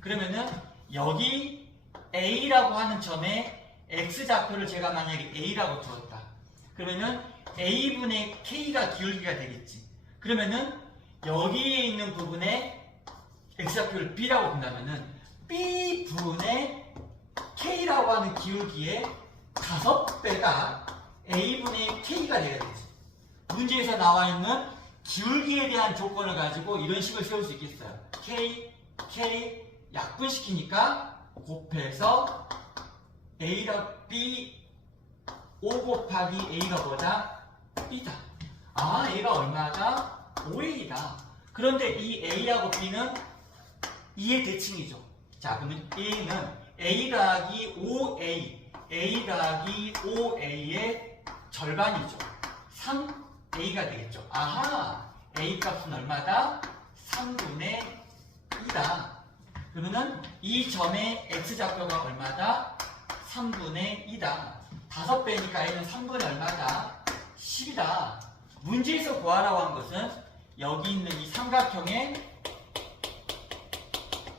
그러면은 여기 A라고 하는 점에 X좌표를 제가 만약에 A라고 두었다. 그러면은 A분의 K가 기울기가 되겠지. 그러면은 여기에 있는 부분에 X좌표를 B라고 본다면은 B분의 K라고 하는 기울기의 5배가 A분의 K가 되겠지. 문제에서 나와 있는 기울기에 대한 조건을 가지고 이런 식을 세울 수 있겠어요. K 약분시키니까 곱해서 A가 B 5 곱하기 A가 뭐다? B다. 아, A가 얼마다? 5A다. 그런데 이 A하고 B는 2의 대칭이죠. 자, 그러면 A는 A 더하기 5A, A 더하기 5A의 절반이죠. 3A가 되겠죠. 아하, A 값은 얼마다? 3분의 2다. 그러면은 이 점의 X좌표가 얼마다? 3분의 2다. 5배니까 A는 3분의 얼마다? 10이다. 문제에서 구하라고 한 것은 여기 있는 이 삼각형의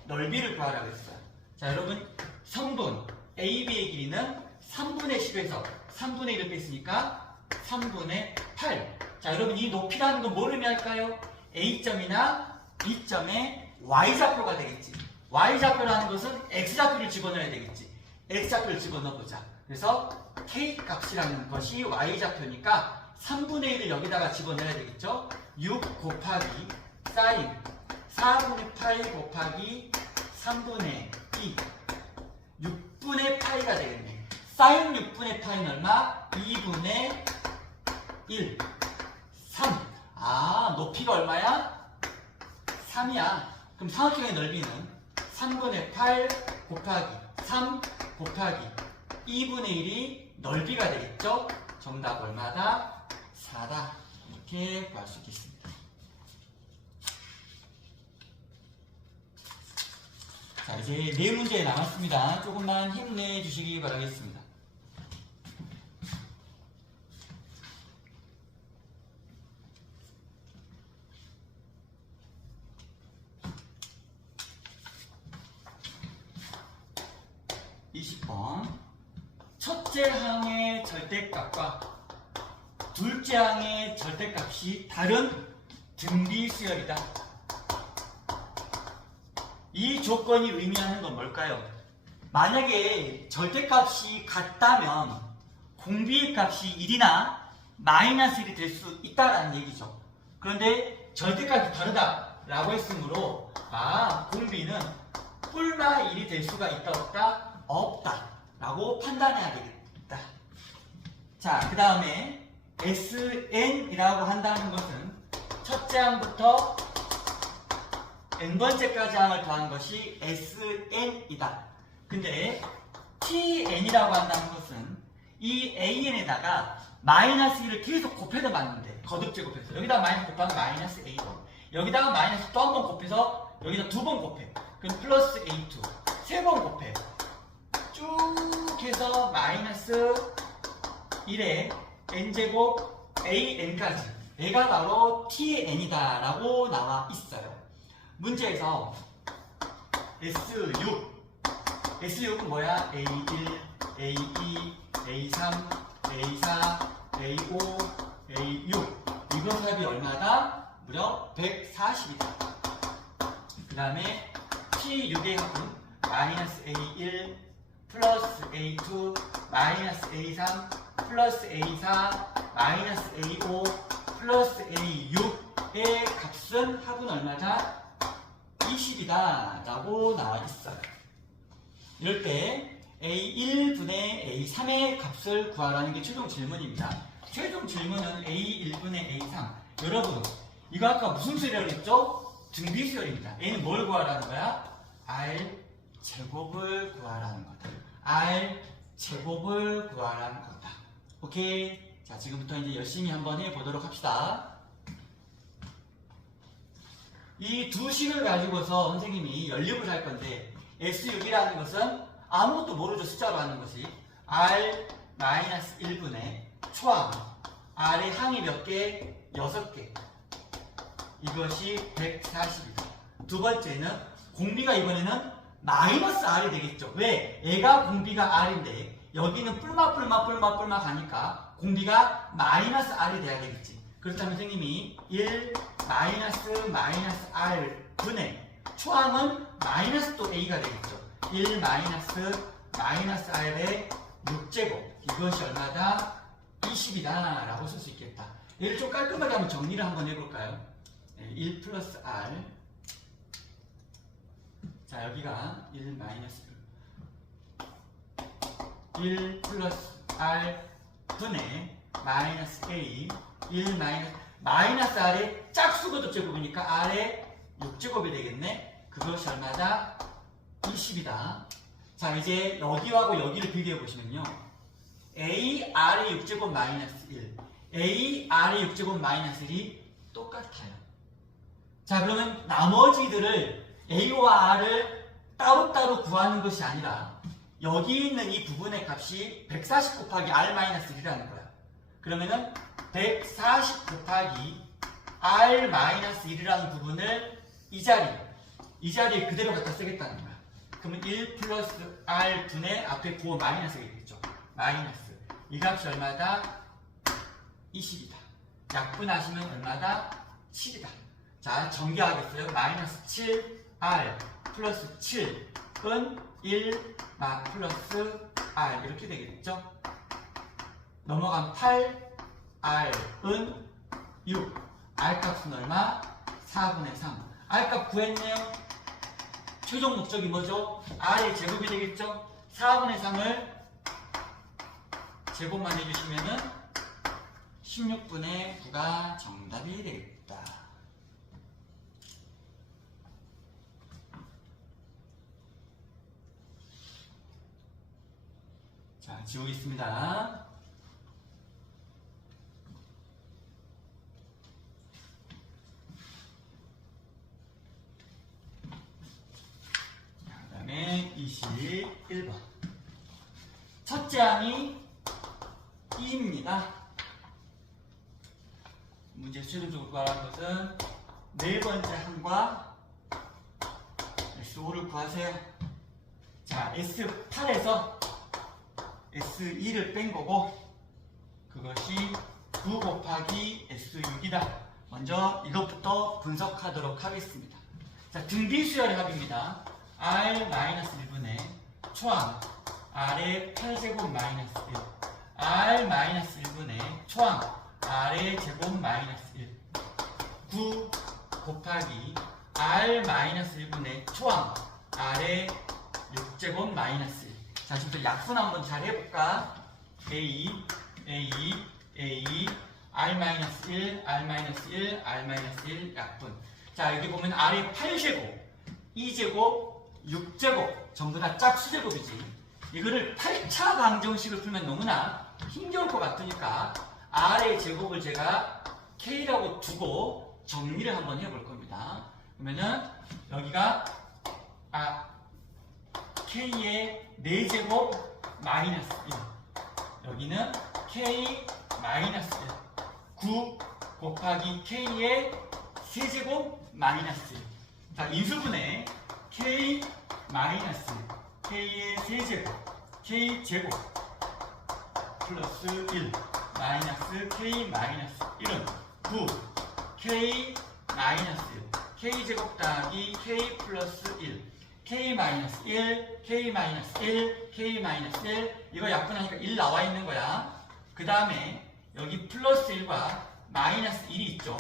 넓이를 구하라고 했어요. 자, 여러분, 성분 AB의 길이는 3분의 10에서 3분의 1을 뺐으니까 3분의 8. 자, 여러분, 이 높이라는 건 뭘 의미할까요? A점이나 B점의 Y좌표가 되겠지. Y좌표라는 것은 X좌표를 집어넣어야 되겠지. X좌표를 집어넣어보자. 그래서 K 값이라는 것이 Y좌표니까 3분의 1을 여기다가 집어넣어야 되겠죠. 6 곱하기 사인 4분의 파이 곱하기 3분의 2 6분의 파이가 되겠네. 사인 6분의 파이는 얼마? 2분의 1 3. 아, 높이가 얼마야? 3이야. 그럼 삼각형의 넓이는 3분의 8 곱하기 3 곱하기 2분의 1이 넓이가 되겠죠? 정답 얼마다? 4다. 이렇게 구할 수 있겠습니다. 자, 이제 4문제 남았습니다. 조금만 힘내주시기 바라겠습니다. 첫째 항의 절대값과 둘째 항의 절대값이 다른 등비수열이다. 이 조건이 의미하는 건 뭘까요? 만약에 절대값이 같다면 공비의 값이 1이나 마이너스 1이 될 수 있다는 얘기죠. 그런데 절대값이 다르다라고 했으므로 공비는 뿔마 1이 될 수가 있다 없다? 없다 라고 판단해야 되겠다. 자, 그 다음에 SN이라고 한다는 것은 첫째 항부터 n번째까지 항을 더한 것이 sn이다. 근데 tn이라고 한다는 것은 이 an에다가 마이너스 1을 계속 곱해서 맞는데 거듭제곱해서 여기다가 마이너스 곱하면 마이너스 a1 여기다가 마이너스 또 한 번 곱해서 여기다 두 번 곱해 그럼 플러스 a2 세 번 곱해 쭉 해서 마이너스 1에 n제곱 an까지 얘가 바로 tn이다 라고 나와 있어요. 문제에서 S6은 뭐야? A1, A2, A3, A4, A5, A6 이번 합이 얼마다? 무려 140이다. 그 다음에 T6의 합은 마이너스 A1 플러스 A2 마이너스 A3 플러스 A4 마이너스 A5 플러스 A6의 값은 합은 얼마다? 20이다 라고 나와 있어요. 이럴 때 A1분의 A3의 값을 구하라는 게 최종 질문입니다. 최종 질문은 A1분의 A3 여러분 이거 아까 무슨 수열이라고 했죠? 등비수열입니다. A는 뭘 구하라는 거야? R제곱을 구하라는 거다. R제곱을 구하라는 거다. 오케이? 자, 지금부터 이제 열심히 한번 해보도록 합시다. 이 두 식을 가지고서 선생님이 연립을 할 건데 S6이라는 것은 아무것도 모르죠. 숫자로 하는 것이 R-1분의 초항 R의 항이 몇 개? 6개 이것이 140이다. 두 번째는 공비가 이번에는 마이너스 R이 되겠죠. 왜? 얘가 공비가 R인데 여기는 뿔마 가니까 공비가 마이너스 R이 돼야 되겠지. 그렇다면 선생님이 1 마이너스 R 분의 초항은 마이너스 또 A가 되겠죠. 1 마이너스 R의 6제곱 이것이 얼마다? 20이다 라고 쓸 수 있겠다. 얘를 좀 깔끔하게 한번 정리를 한번 해볼까요? 1 플러스 R 자 여기가 1 마이너스 1 플러스 R 분의 마이너스 A 1 마이너스 R의 짝수거듭 제곱이니까 R의 6제곱이 되겠네. 그것이 얼마다? 20이다. 자 이제 여기하고 여기를 비교해 보시면요. A R의 6제곱 마이너스 1 A R의 6제곱 마이너스 1이 똑같아요. 자 그러면 나머지들을 A와 R을 따로따로 구하는 것이 아니라 여기 있는 이 부분의 값이 140 곱하기 R-1이라는 거야. 그러면은 140 곱하기 R-1이라는 부분을 이 자리에 그대로 갖다 쓰겠다는 거야. 그러면 1 플러스 R 분의 앞에 9 마이너스가 되겠죠. 마이너스. 이 값이 얼마다? 20이다. 약분하시면 얼마다? 7이다. 자, 전개하겠어요. 마이너스 7R 플러스 7은 1 플러스 R 이렇게 되겠죠. 넘어간 8R은 6 R값은 얼마? 4분의 3 R값 구했네요. 최종 목적이 뭐죠? R의 제곱이 되겠죠. 4분의 3을 제곱만 해주시면은 16분의 9가 정답이 되겠다. 자, 지우겠습니다. 그 다음에 21번. 첫째 항이 2입니다. 문제에서 최종적으로 구하라는 것은 네 번째 항과 S5를 구하세요. 자, S8에서 S2를 뺀 거고 그것이 9 곱하기 S6이다. 먼저 이것부터 분석하도록 하겠습니다. 자, 등비수열의 합입니다. R-1분의 초항 R의 8제곱 마이너스 1 R-1분의 초항 R의 제곱 마이너스 1 9 곱하기 R-1분의 초항 R의 6제곱 마이너스 1 자, 지금부터 약분 한번 잘 해볼까? A R-1, R-1, R-1 약분. 자, 여기 보면 R이 8제곱, 2제곱, 6제곱 전부 다 짝수제곱이지. 이거를 8차 방정식을 풀면 너무나 힘겨울 것 같으니까 R의 제곱을 제가 K라고 두고 정리를 한번 해볼 겁니다. 그러면은 여기가 K의 4제곱 마이너스 1. 여기는 K 마이너스 1. 9 곱하기 K의 3제곱 마이너스 1. 자, 인수분해 K 마이너스 K의 3제곱 K 제곱 플러스 1 마이너스 K 마이너스 1은 9 K 마이너스 1 K 제곱 더하기 K 플러스 1 K 마이너스 1 K 마이너스 1 K 마이너스 1 이거 약분하니까 1 나와 있는 거야. 그 다음에 여기 플러스 1과 마이너스 1이 있죠.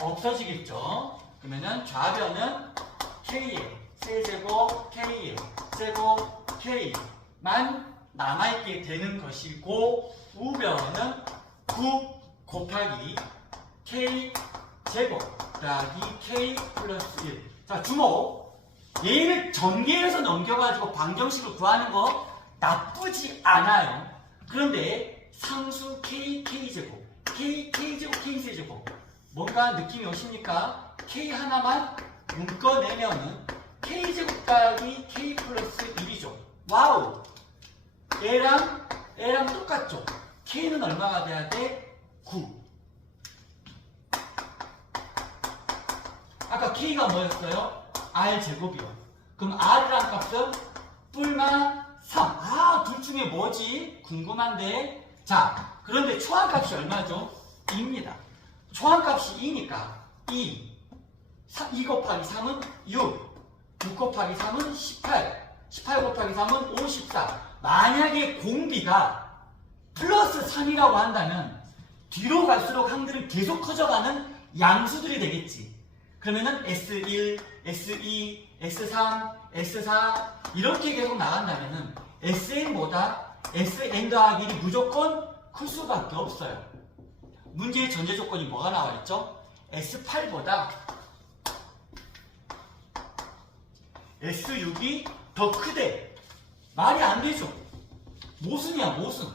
없어지겠죠. 그러면은 좌변은 K의 세제곱 K의 제곱 K만 남아있게 되는 것이고 우변은 9 곱하기 K 제곱 더하기 K 플러스 1. 자, 주목! 얘를 전개해서 넘겨가지고 방정식을 구하는 거 나쁘지 않아요. 그런데 상수 K, K제곱 K, K제곱, K세제곱 뭔가 느낌이 오십니까? K 하나만 묶어내면은 K제곱 더하기 K 플러스 1이죠. 와우! 얘랑 똑같죠? K는 얼마가 돼야 돼? 9. 아까 K가 뭐였어요? R제곱이요. 그럼 R이란 값은 뿔마 3. 둘 중에 뭐지? 궁금한데. 자, 그런데 초항값이 얼마죠? 2입니다. 초항값이 2니까 2 곱하기 3은 6 곱하기 3은 18 곱하기 3은 54. 만약에 공비가 플러스 3이라고 한다면 뒤로 갈수록 항들은 계속 커져가는 양수들이 되겠지. 그러면은 S1, S2, S3, S4 이렇게 계속 나간다면은 SN보다 SN 더하기 1이 무조건 클 수밖에 없어요. 문제의 전제 조건이 뭐가 나와 있죠? S8보다 S6이 더 크대. 말이 안 되죠. 모순이야, 모순.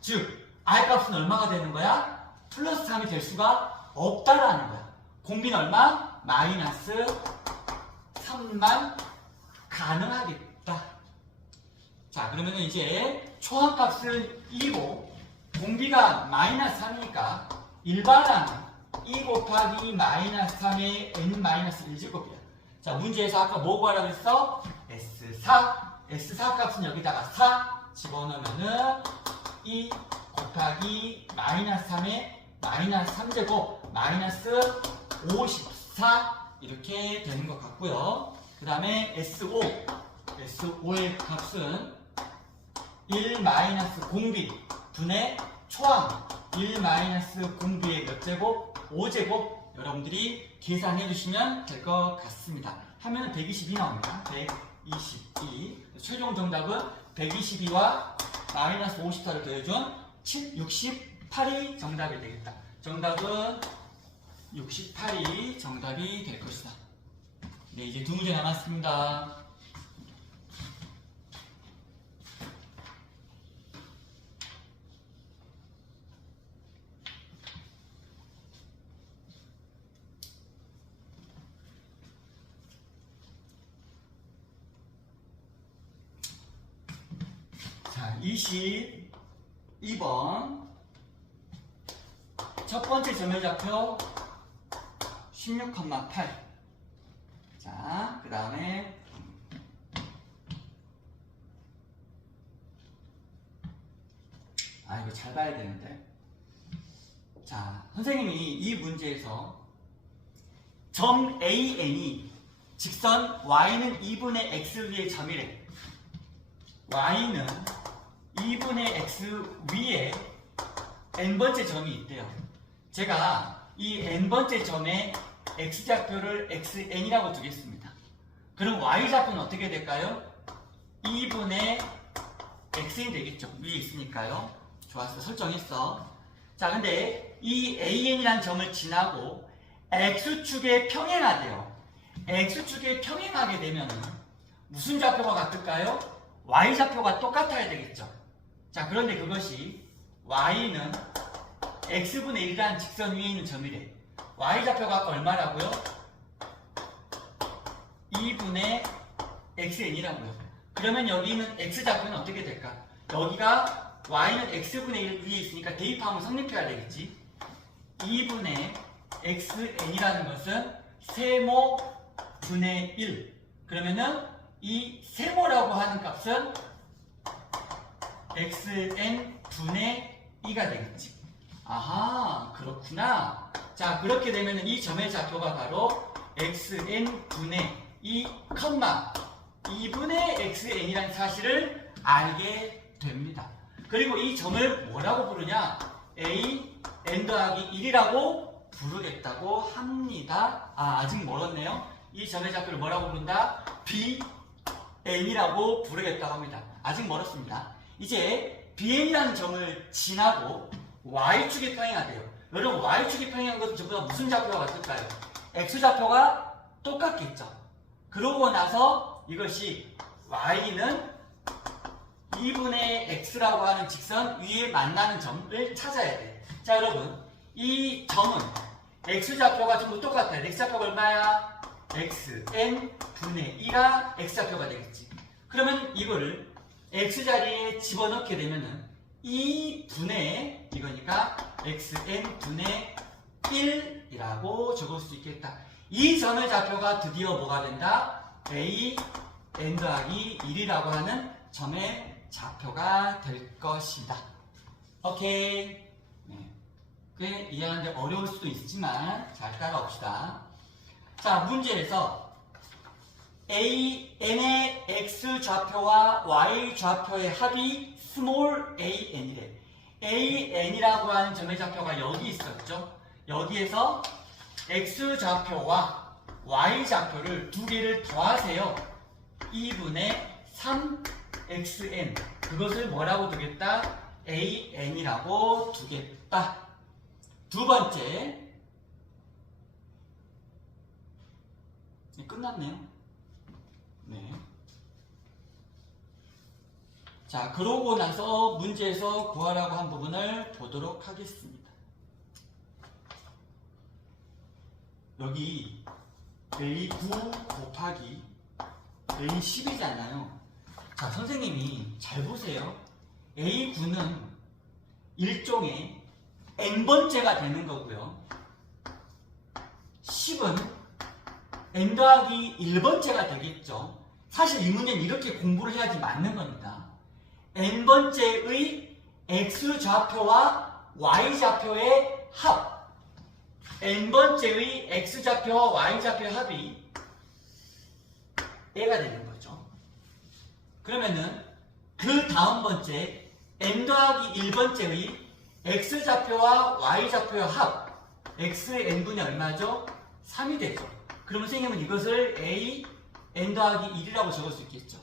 즉, R 값은 얼마가 되는 거야? 플러스 3이 될 수가 없다라는 거야. 공비는 얼마? 마이너스 3만 가능하겠다. 자, 그러면 이제 초항값은 2고 공비가 마이너스 3이니까 일반항 2 곱하기 마이너스 3의 n-1제곱이야. 자, 문제에서 아까 뭐 구하라고 했어? S4 값은 여기다가 4 집어넣으면은 2 곱하기 마이너스 3의 마이너스 3제곱 마이너스 54 이렇게 되는 것 같고요. 그 다음에 S5의 값은 1 마이너스 공비 분의 초항 1 마이너스 공비의 몇 제곱? 5제곱 여러분들이 계산해 주시면 될 것 같습니다. 하면은 122 나옵니다. 122. 최종 정답은 122와 마이너스 54를 더해준 68이 정답이 되겠다. 정답은 68이 정답이 될 것이다. 네, 이제 두 문제 남았습니다. 자, 22번. 첫 번째 점의 좌표 16,8. 자, 그 다음에 이거 잘 봐야 되는데. 자, 선생님이 이 문제에서 점 AN이 직선 Y는 2분의 X 위의 점이래. Y는 2분의 X 위에 n번째 점이 있대요. 제가 이 n번째 점에 x좌표를 xn이라고 두겠습니다. 그럼 y좌표는 어떻게 될까요? 2분의 x이 되겠죠. 위에 있으니까요. 좋았어. 설정했어. 자, 근데 이 AN이라는 점을 지나고 X축에 평행하대요. X축에 평행하게 되면 무슨 좌표가 같을까요? Y좌표가 똑같아야 되겠죠. 자, 그런데 그것이 Y는 X분의 1이라는 직선 위에 있는 점이래. Y좌표가 얼마라고요? 2분의 XN이라고요. 그러면 여기 있는 X좌표는 어떻게 될까? 여기가 Y는 X분의 1 위에 있으니까 대입하면 성립해야 되겠지. 2분의 XN이라는 것은 세모 분의 1. 그러면은 이 세모라고 하는 값은 XN 분의 2가 되겠지. 아하, 그렇구나. 자, 그렇게 되면 이 점의 좌표가 바로 XN 분의 2, 2분의 XN이라는 사실을 알게 됩니다. 그리고 이 점을 뭐라고 부르냐? A, N 더하기 1이라고 부르겠다고 합니다. 아직 멀었네요. 이 점의 좌표를 뭐라고 부른다? B, N이라고 부르겠다고 합니다. 아직 멀었습니다. 이제 BN이라는 점을 지나고 Y축에 평행하대요. 여러분, Y축에 평행한 것은 전부 다 무슨 좌표가 같을까요? X좌표가 똑같겠죠. 그러고 나서 이것이 Y는 2분의 X라고 하는 직선 위에 만나는 점을 찾아야 돼. 자, 여러분, 이 점은 X좌표가 전부 똑같아요. X좌표가 얼마야? XN 분의 2가 X좌표가 되겠지. 그러면 이거를 X자리에 집어넣게 되면은 2분의 이거니까 XN 분의 1이라고 적을 수 있겠다. 이 점의 좌표가 드디어 뭐가 된다? A, N 더하기 1이라고 하는 점의 좌표가 될 것이다. 오케이. 네. 꽤 이해하는데 어려울 수도 있지만 잘 따라옵시다. 자, 문제에서 A, N의 X 좌표와 Y 좌표의 합이 small a, n이래. a, n이라고 하는 점의 좌표가 여기 있었죠. 여기에서 X 좌표와 Y 좌표를 두 개를 더하세요. 2분의 3xn. 그것을 뭐라고 두겠다? an이라고 두겠다. 두 번째. 끝났네요. 네. 자, 그러고 나서 문제에서 구하라고 한 부분을 보도록 하겠습니다. 여기 A9 곱하기 A10이잖아요. 자, 선생님이 잘 보세요. A9는 일종의 n번째가 되는 거고요. 10은 n 더하기 1번째가 되겠죠. 사실 이 문제는 이렇게 공부를 해야지 맞는 겁니다. n번째의 x좌표와 y좌표의 합, n번째의 x좌표와 y좌표의 합이 a가 되는 거죠. 그러면은 그 다음 번째 n 더하기 1번째의 x좌표와 y좌표의 합, x의 n분이 얼마죠? 3이 되죠. 그러면 선생님은 이것을 a, n 더하기 1이라고 적을 수 있겠죠.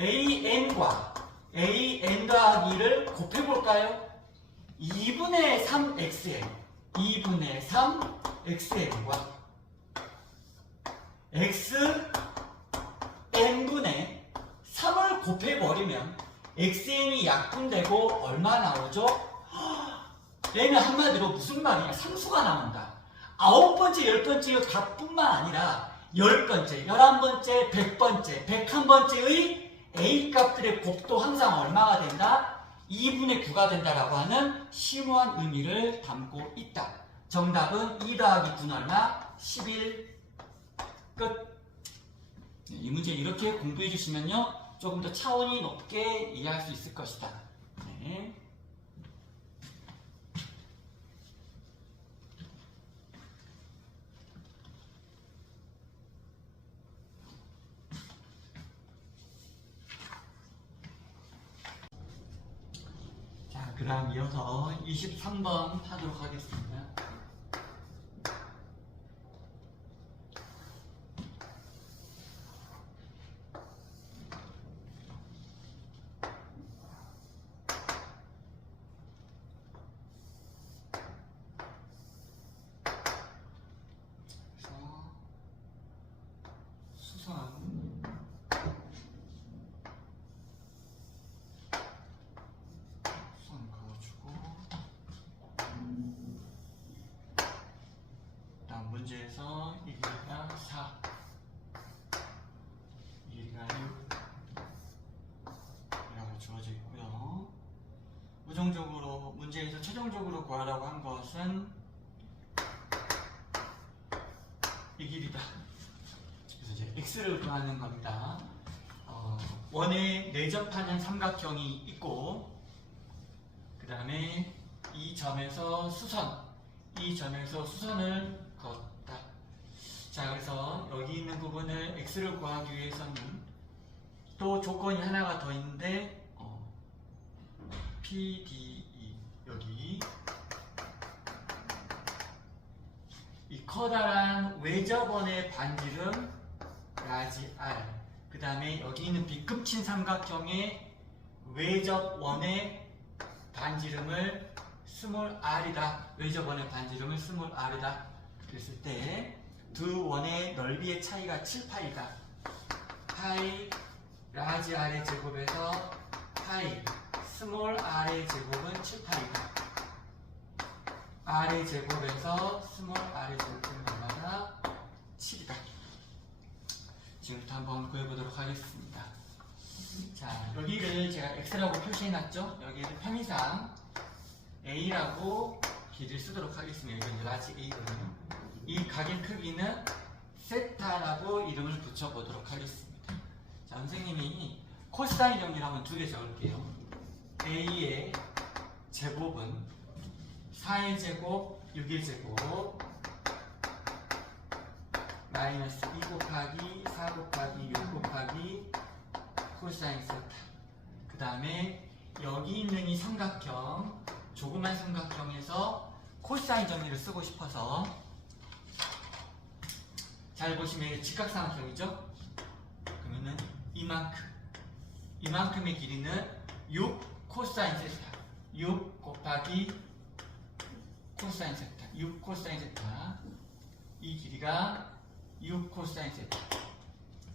an과 an 더하기 1을 곱해볼까요? 2분의 3xn, 2분의 3xn과 xn분의 3을 곱해버리면 xn이 약분되고 얼마 나오죠? 얘는 한마디로 무슨 말이냐? 상수가 나온다. 9번째, 10번째 값뿐만 아니라 10번째, 11번째, 100번째, 101번째의 A값들의 곱도 항상 얼마가 된다? 2분의 9가 된다라고 하는 심오한 의미를 담고 있다. 정답은 2 더하기 9는 얼마? 11. 끝. 이 문제 이렇게 공부해 주시면요, 조금 더 차원이 높게 이해할 수 있을 것이다. 네. 그다음 이어서 23번 하도록 하겠습니다. 부정적으로 문제에서 최종적으로 구하라고 한 것은 이 길이다. 그래서 이제 x를 구하는 겁니다. 원에 내접하는 삼각형이 있고, 그 다음에 이 점에서 수선을 그었다. 자, 그래서 여기 있는 부분을 x를 구하기 위해서는 또 조건이 하나가 더 있는데, PDE 여기 이 커다란 외접원의 반지름 라지 R, 그 다음에 여기 있는 B급친 삼각형의 외접원의 반지름을 스몰 r이다. 외접원의 반지름을 스몰 r이다. 그랬을 때 두 원의 넓이의 차이가 7파이다. 파이 라지 r의 제곱에서 파이 스몰 r의 제곱은 7파이다. r의 제곱에서 스몰 r의 제곱은 얼마나? 7이다. 지금부터 한번 구해보도록 하겠습니다. 자, 여기를 제가 x라고 표시해놨죠? 여기를 편의상 a라고 길이를 쓰도록 하겠습니다. 이건 라지 a거든요. 이 각의 크기는 세타라고 이름을 붙여보도록 하겠습니다. 자, 선생님이 코사인 정리를 한번 두 개 적을게요. a의 제곱은 4의 제곱, 6의 제곱 마이너스 2 곱하기 4 곱하기 6 곱하기 코사인 세타. 그 다음에 여기 있는 이 삼각형, 조그만 삼각형에서 코사인 정리를 쓰고 싶어서, 잘 보시면 직각삼각형이죠? 그러면은 이만큼의 길이는 6 코사인 세타, 6 곱하기 코사인 세타, 6 코사인 세타. 이 길이가 6 코사인 세타.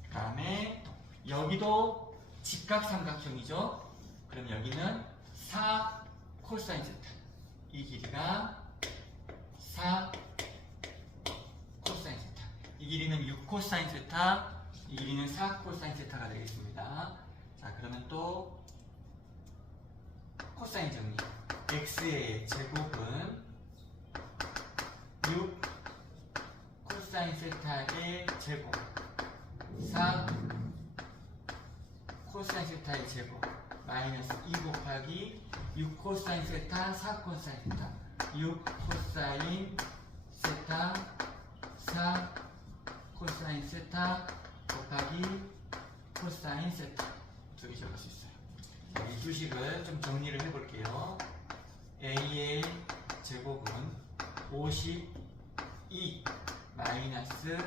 그 다음에 여기도 직각삼각형이죠? 그럼 여기는 4 코사인 세타. 이 길이가 4 코사인 세타. 이 길이는 6 코사인 세타, 이 길이는 4 코사인 세타가 되겠습니다. 자, 그러면 또 코사인 정리. x의 제곱은 6 코사인 세타의 제곱, 4 코사인 세타의 제곱, 마이너스 2 곱하기 6 코사인 세타, 4 코사인 세타, 6 코사인 세타, 4 코사인 세타 곱하기 코사인 세타. 두 개 적을 수 있어요. 이 두 식을 좀 정리를 해볼게요. a의 제곱은 52 마이너스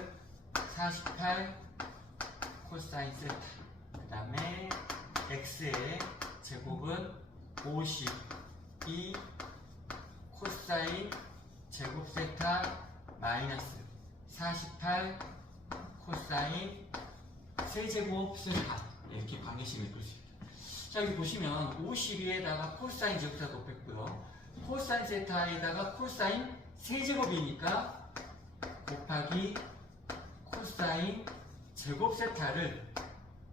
48 코사인 세타. 그 다음에 x의 제곱은 52 코사인 제곱 세타 마이너스 48 코사인 세제곱 세타. 이렇게 관계식을 읽을 수 있습니다. 자, 여기 보시면 52에다가 코사인 제곱세타 곱했고요. 코사인 세타에다가 코사인 세제곱이니까 곱하기 코사인 제곱 세타를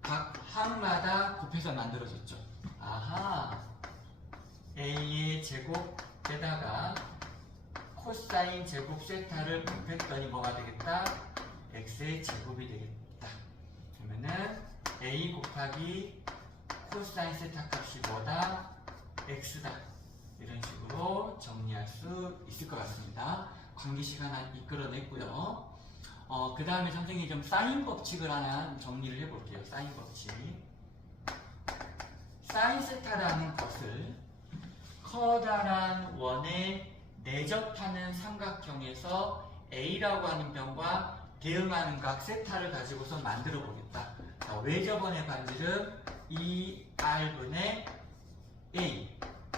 각 항마다 곱해서 만들어졌죠. 아하, a의 제곱에다가 코사인 제곱 세타를 곱했더니 뭐가 되겠다? x의 제곱이 되겠다. 그러면은 a 곱하기 코사인 세타 값이 뭐다? x다. 이런 식으로 정리할 수 있을 것 같습니다. 관계식 하나 이끌어냈고요. 그 다음에 선생님이 좀 사인 법칙을 하나 정리를 해볼게요. 사인 법칙. 사인 세타라는 것을 커다란 원에 내접하는 삼각형에서 A라고 하는 변과 대응하는 각 세타를 가지고서 만들어 보겠다. 외접원의 반지름 2R분의 A.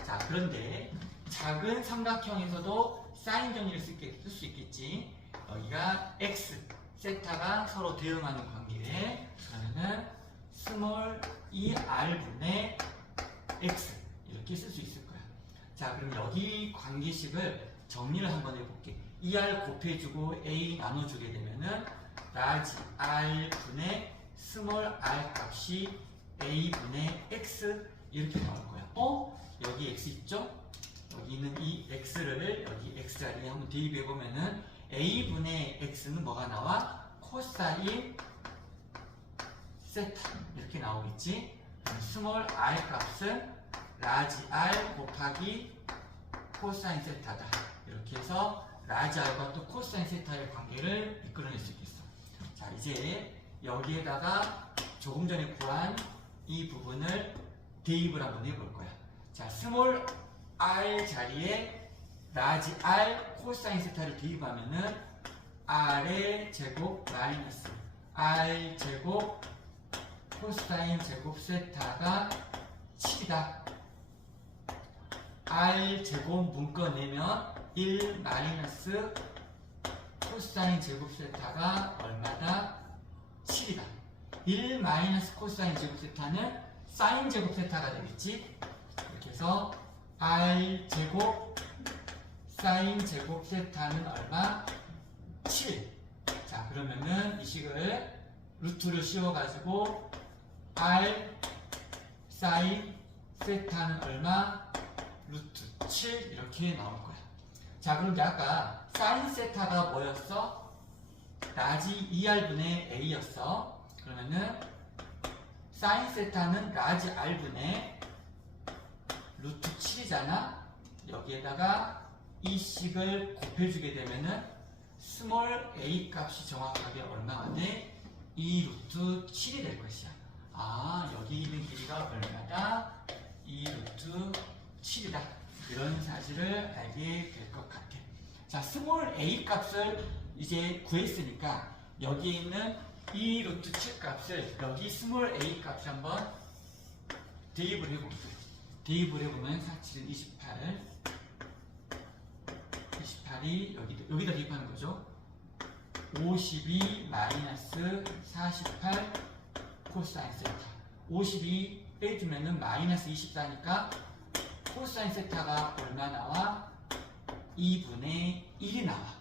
자, 그런데 작은 삼각형에서도 사인 정리를 쓸 수 있겠지. 여기가 X, 세타가 서로 대응하는 관계에, 그러면은 스몰 2R분의 X 이렇게 쓸 수 있을 거야. 자, 그럼 여기 관계식을 정리를 한번 해볼게. 2R 곱해주고 A 나눠주게 되면은 라지 R분의 스몰 R 값이 a분의 x 이렇게 나올 거야. 여기 x 있죠? 여기 있는 이 x를 여기 x자리에 한번 대입해 보면은 a분의 x는 뭐가 나와? 코사인 세타 이렇게 나오겠지? 스몰 r 값은 라지 r 곱하기 코사인 세타다. 이렇게 해서 라지 r과 또 코사인 세타의 관계를 이끌어낼 수 있겠어. 자, 이제 여기에다가 조금 전에 구한 이 부분을 대입을 한번 해볼 거야. 자, 스몰 r 자리에 라지 r 코사인 세타를 대입하면은 r의 제곱 마이너스 r 제곱 코사인 제곱 세타가 7이다. r 제곱 묶어내면 1 마이너스 코사인 제곱 세타가 얼마다? 7이다. 1 마이너스 코사인 제곱 세타는 사인 제곱 세타가 되겠지? 이렇게 해서 r 제곱 사인 제곱 세타는 얼마? 7. 자, 그러면은 이 식을 루트를 씌워가지고 r 사인 세타는 얼마? 루트 7 이렇게 나올 거야. 자, 그런데 아까 사인 세타가 뭐였어? 라지 2r분의 a였어. 그러면은 사인 세타는 라지 r분의 루트 7이잖아. 여기에다가 이 식을 곱해주게 되면은 스몰 a 값이 정확하게 얼마가 돼? 2 루트 7이 될 것이야. 아, 여기 있는 길이가 얼마다? 2 루트 7이다. 이런 사실을 알게 될 것 같아. 자, 스몰 a 값을 이제 구했으니까 여기에 있는 2 루트 7 값을 여기 스몰 a 값을 한번 대입을 해볼게요. 대입을 해보면 4, 7은 28. 28이 여기다 대입하는 거죠. 52 마이너스 48 코사인 세타. 52 빼주면은 마이너스 24니까 코사인 세타가 얼마 나와? 2분의 1이 나와.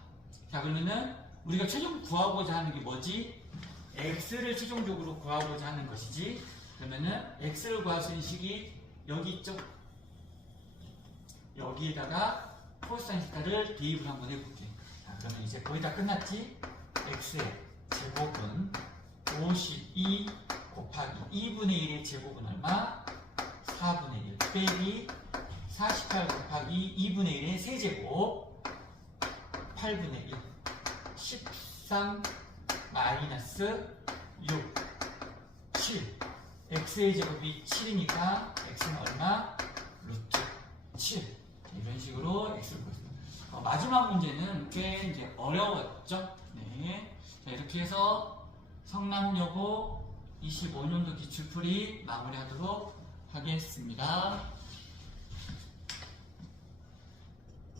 자, 그러면은 우리가 최종 구하고자 하는 게 뭐지? x를 최종적으로 구하고자 하는 것이지. 그러면은 x를 구할 수 있는 식이 여기 있죠? 여기에다가 코사인 세타를 대입을 한번 해볼게. 자, 그러면 이제 거의 다 끝났지? x의 제곱은 52 곱하기 2분의 1의 제곱은 얼마? 4분의 1 빼기 48 곱하기 2분의 1의 세제곱 8분의 1 13 마이너스 6 7 x의 제곱이 7이니까 x는 얼마? 루트 7. 이런 식으로 x를 구했습니다. 마지막 문제는 꽤 이제 어려웠죠? 네. 자, 이렇게 해서 성남여고 25년도 기출풀이 마무리하도록 하겠습니다.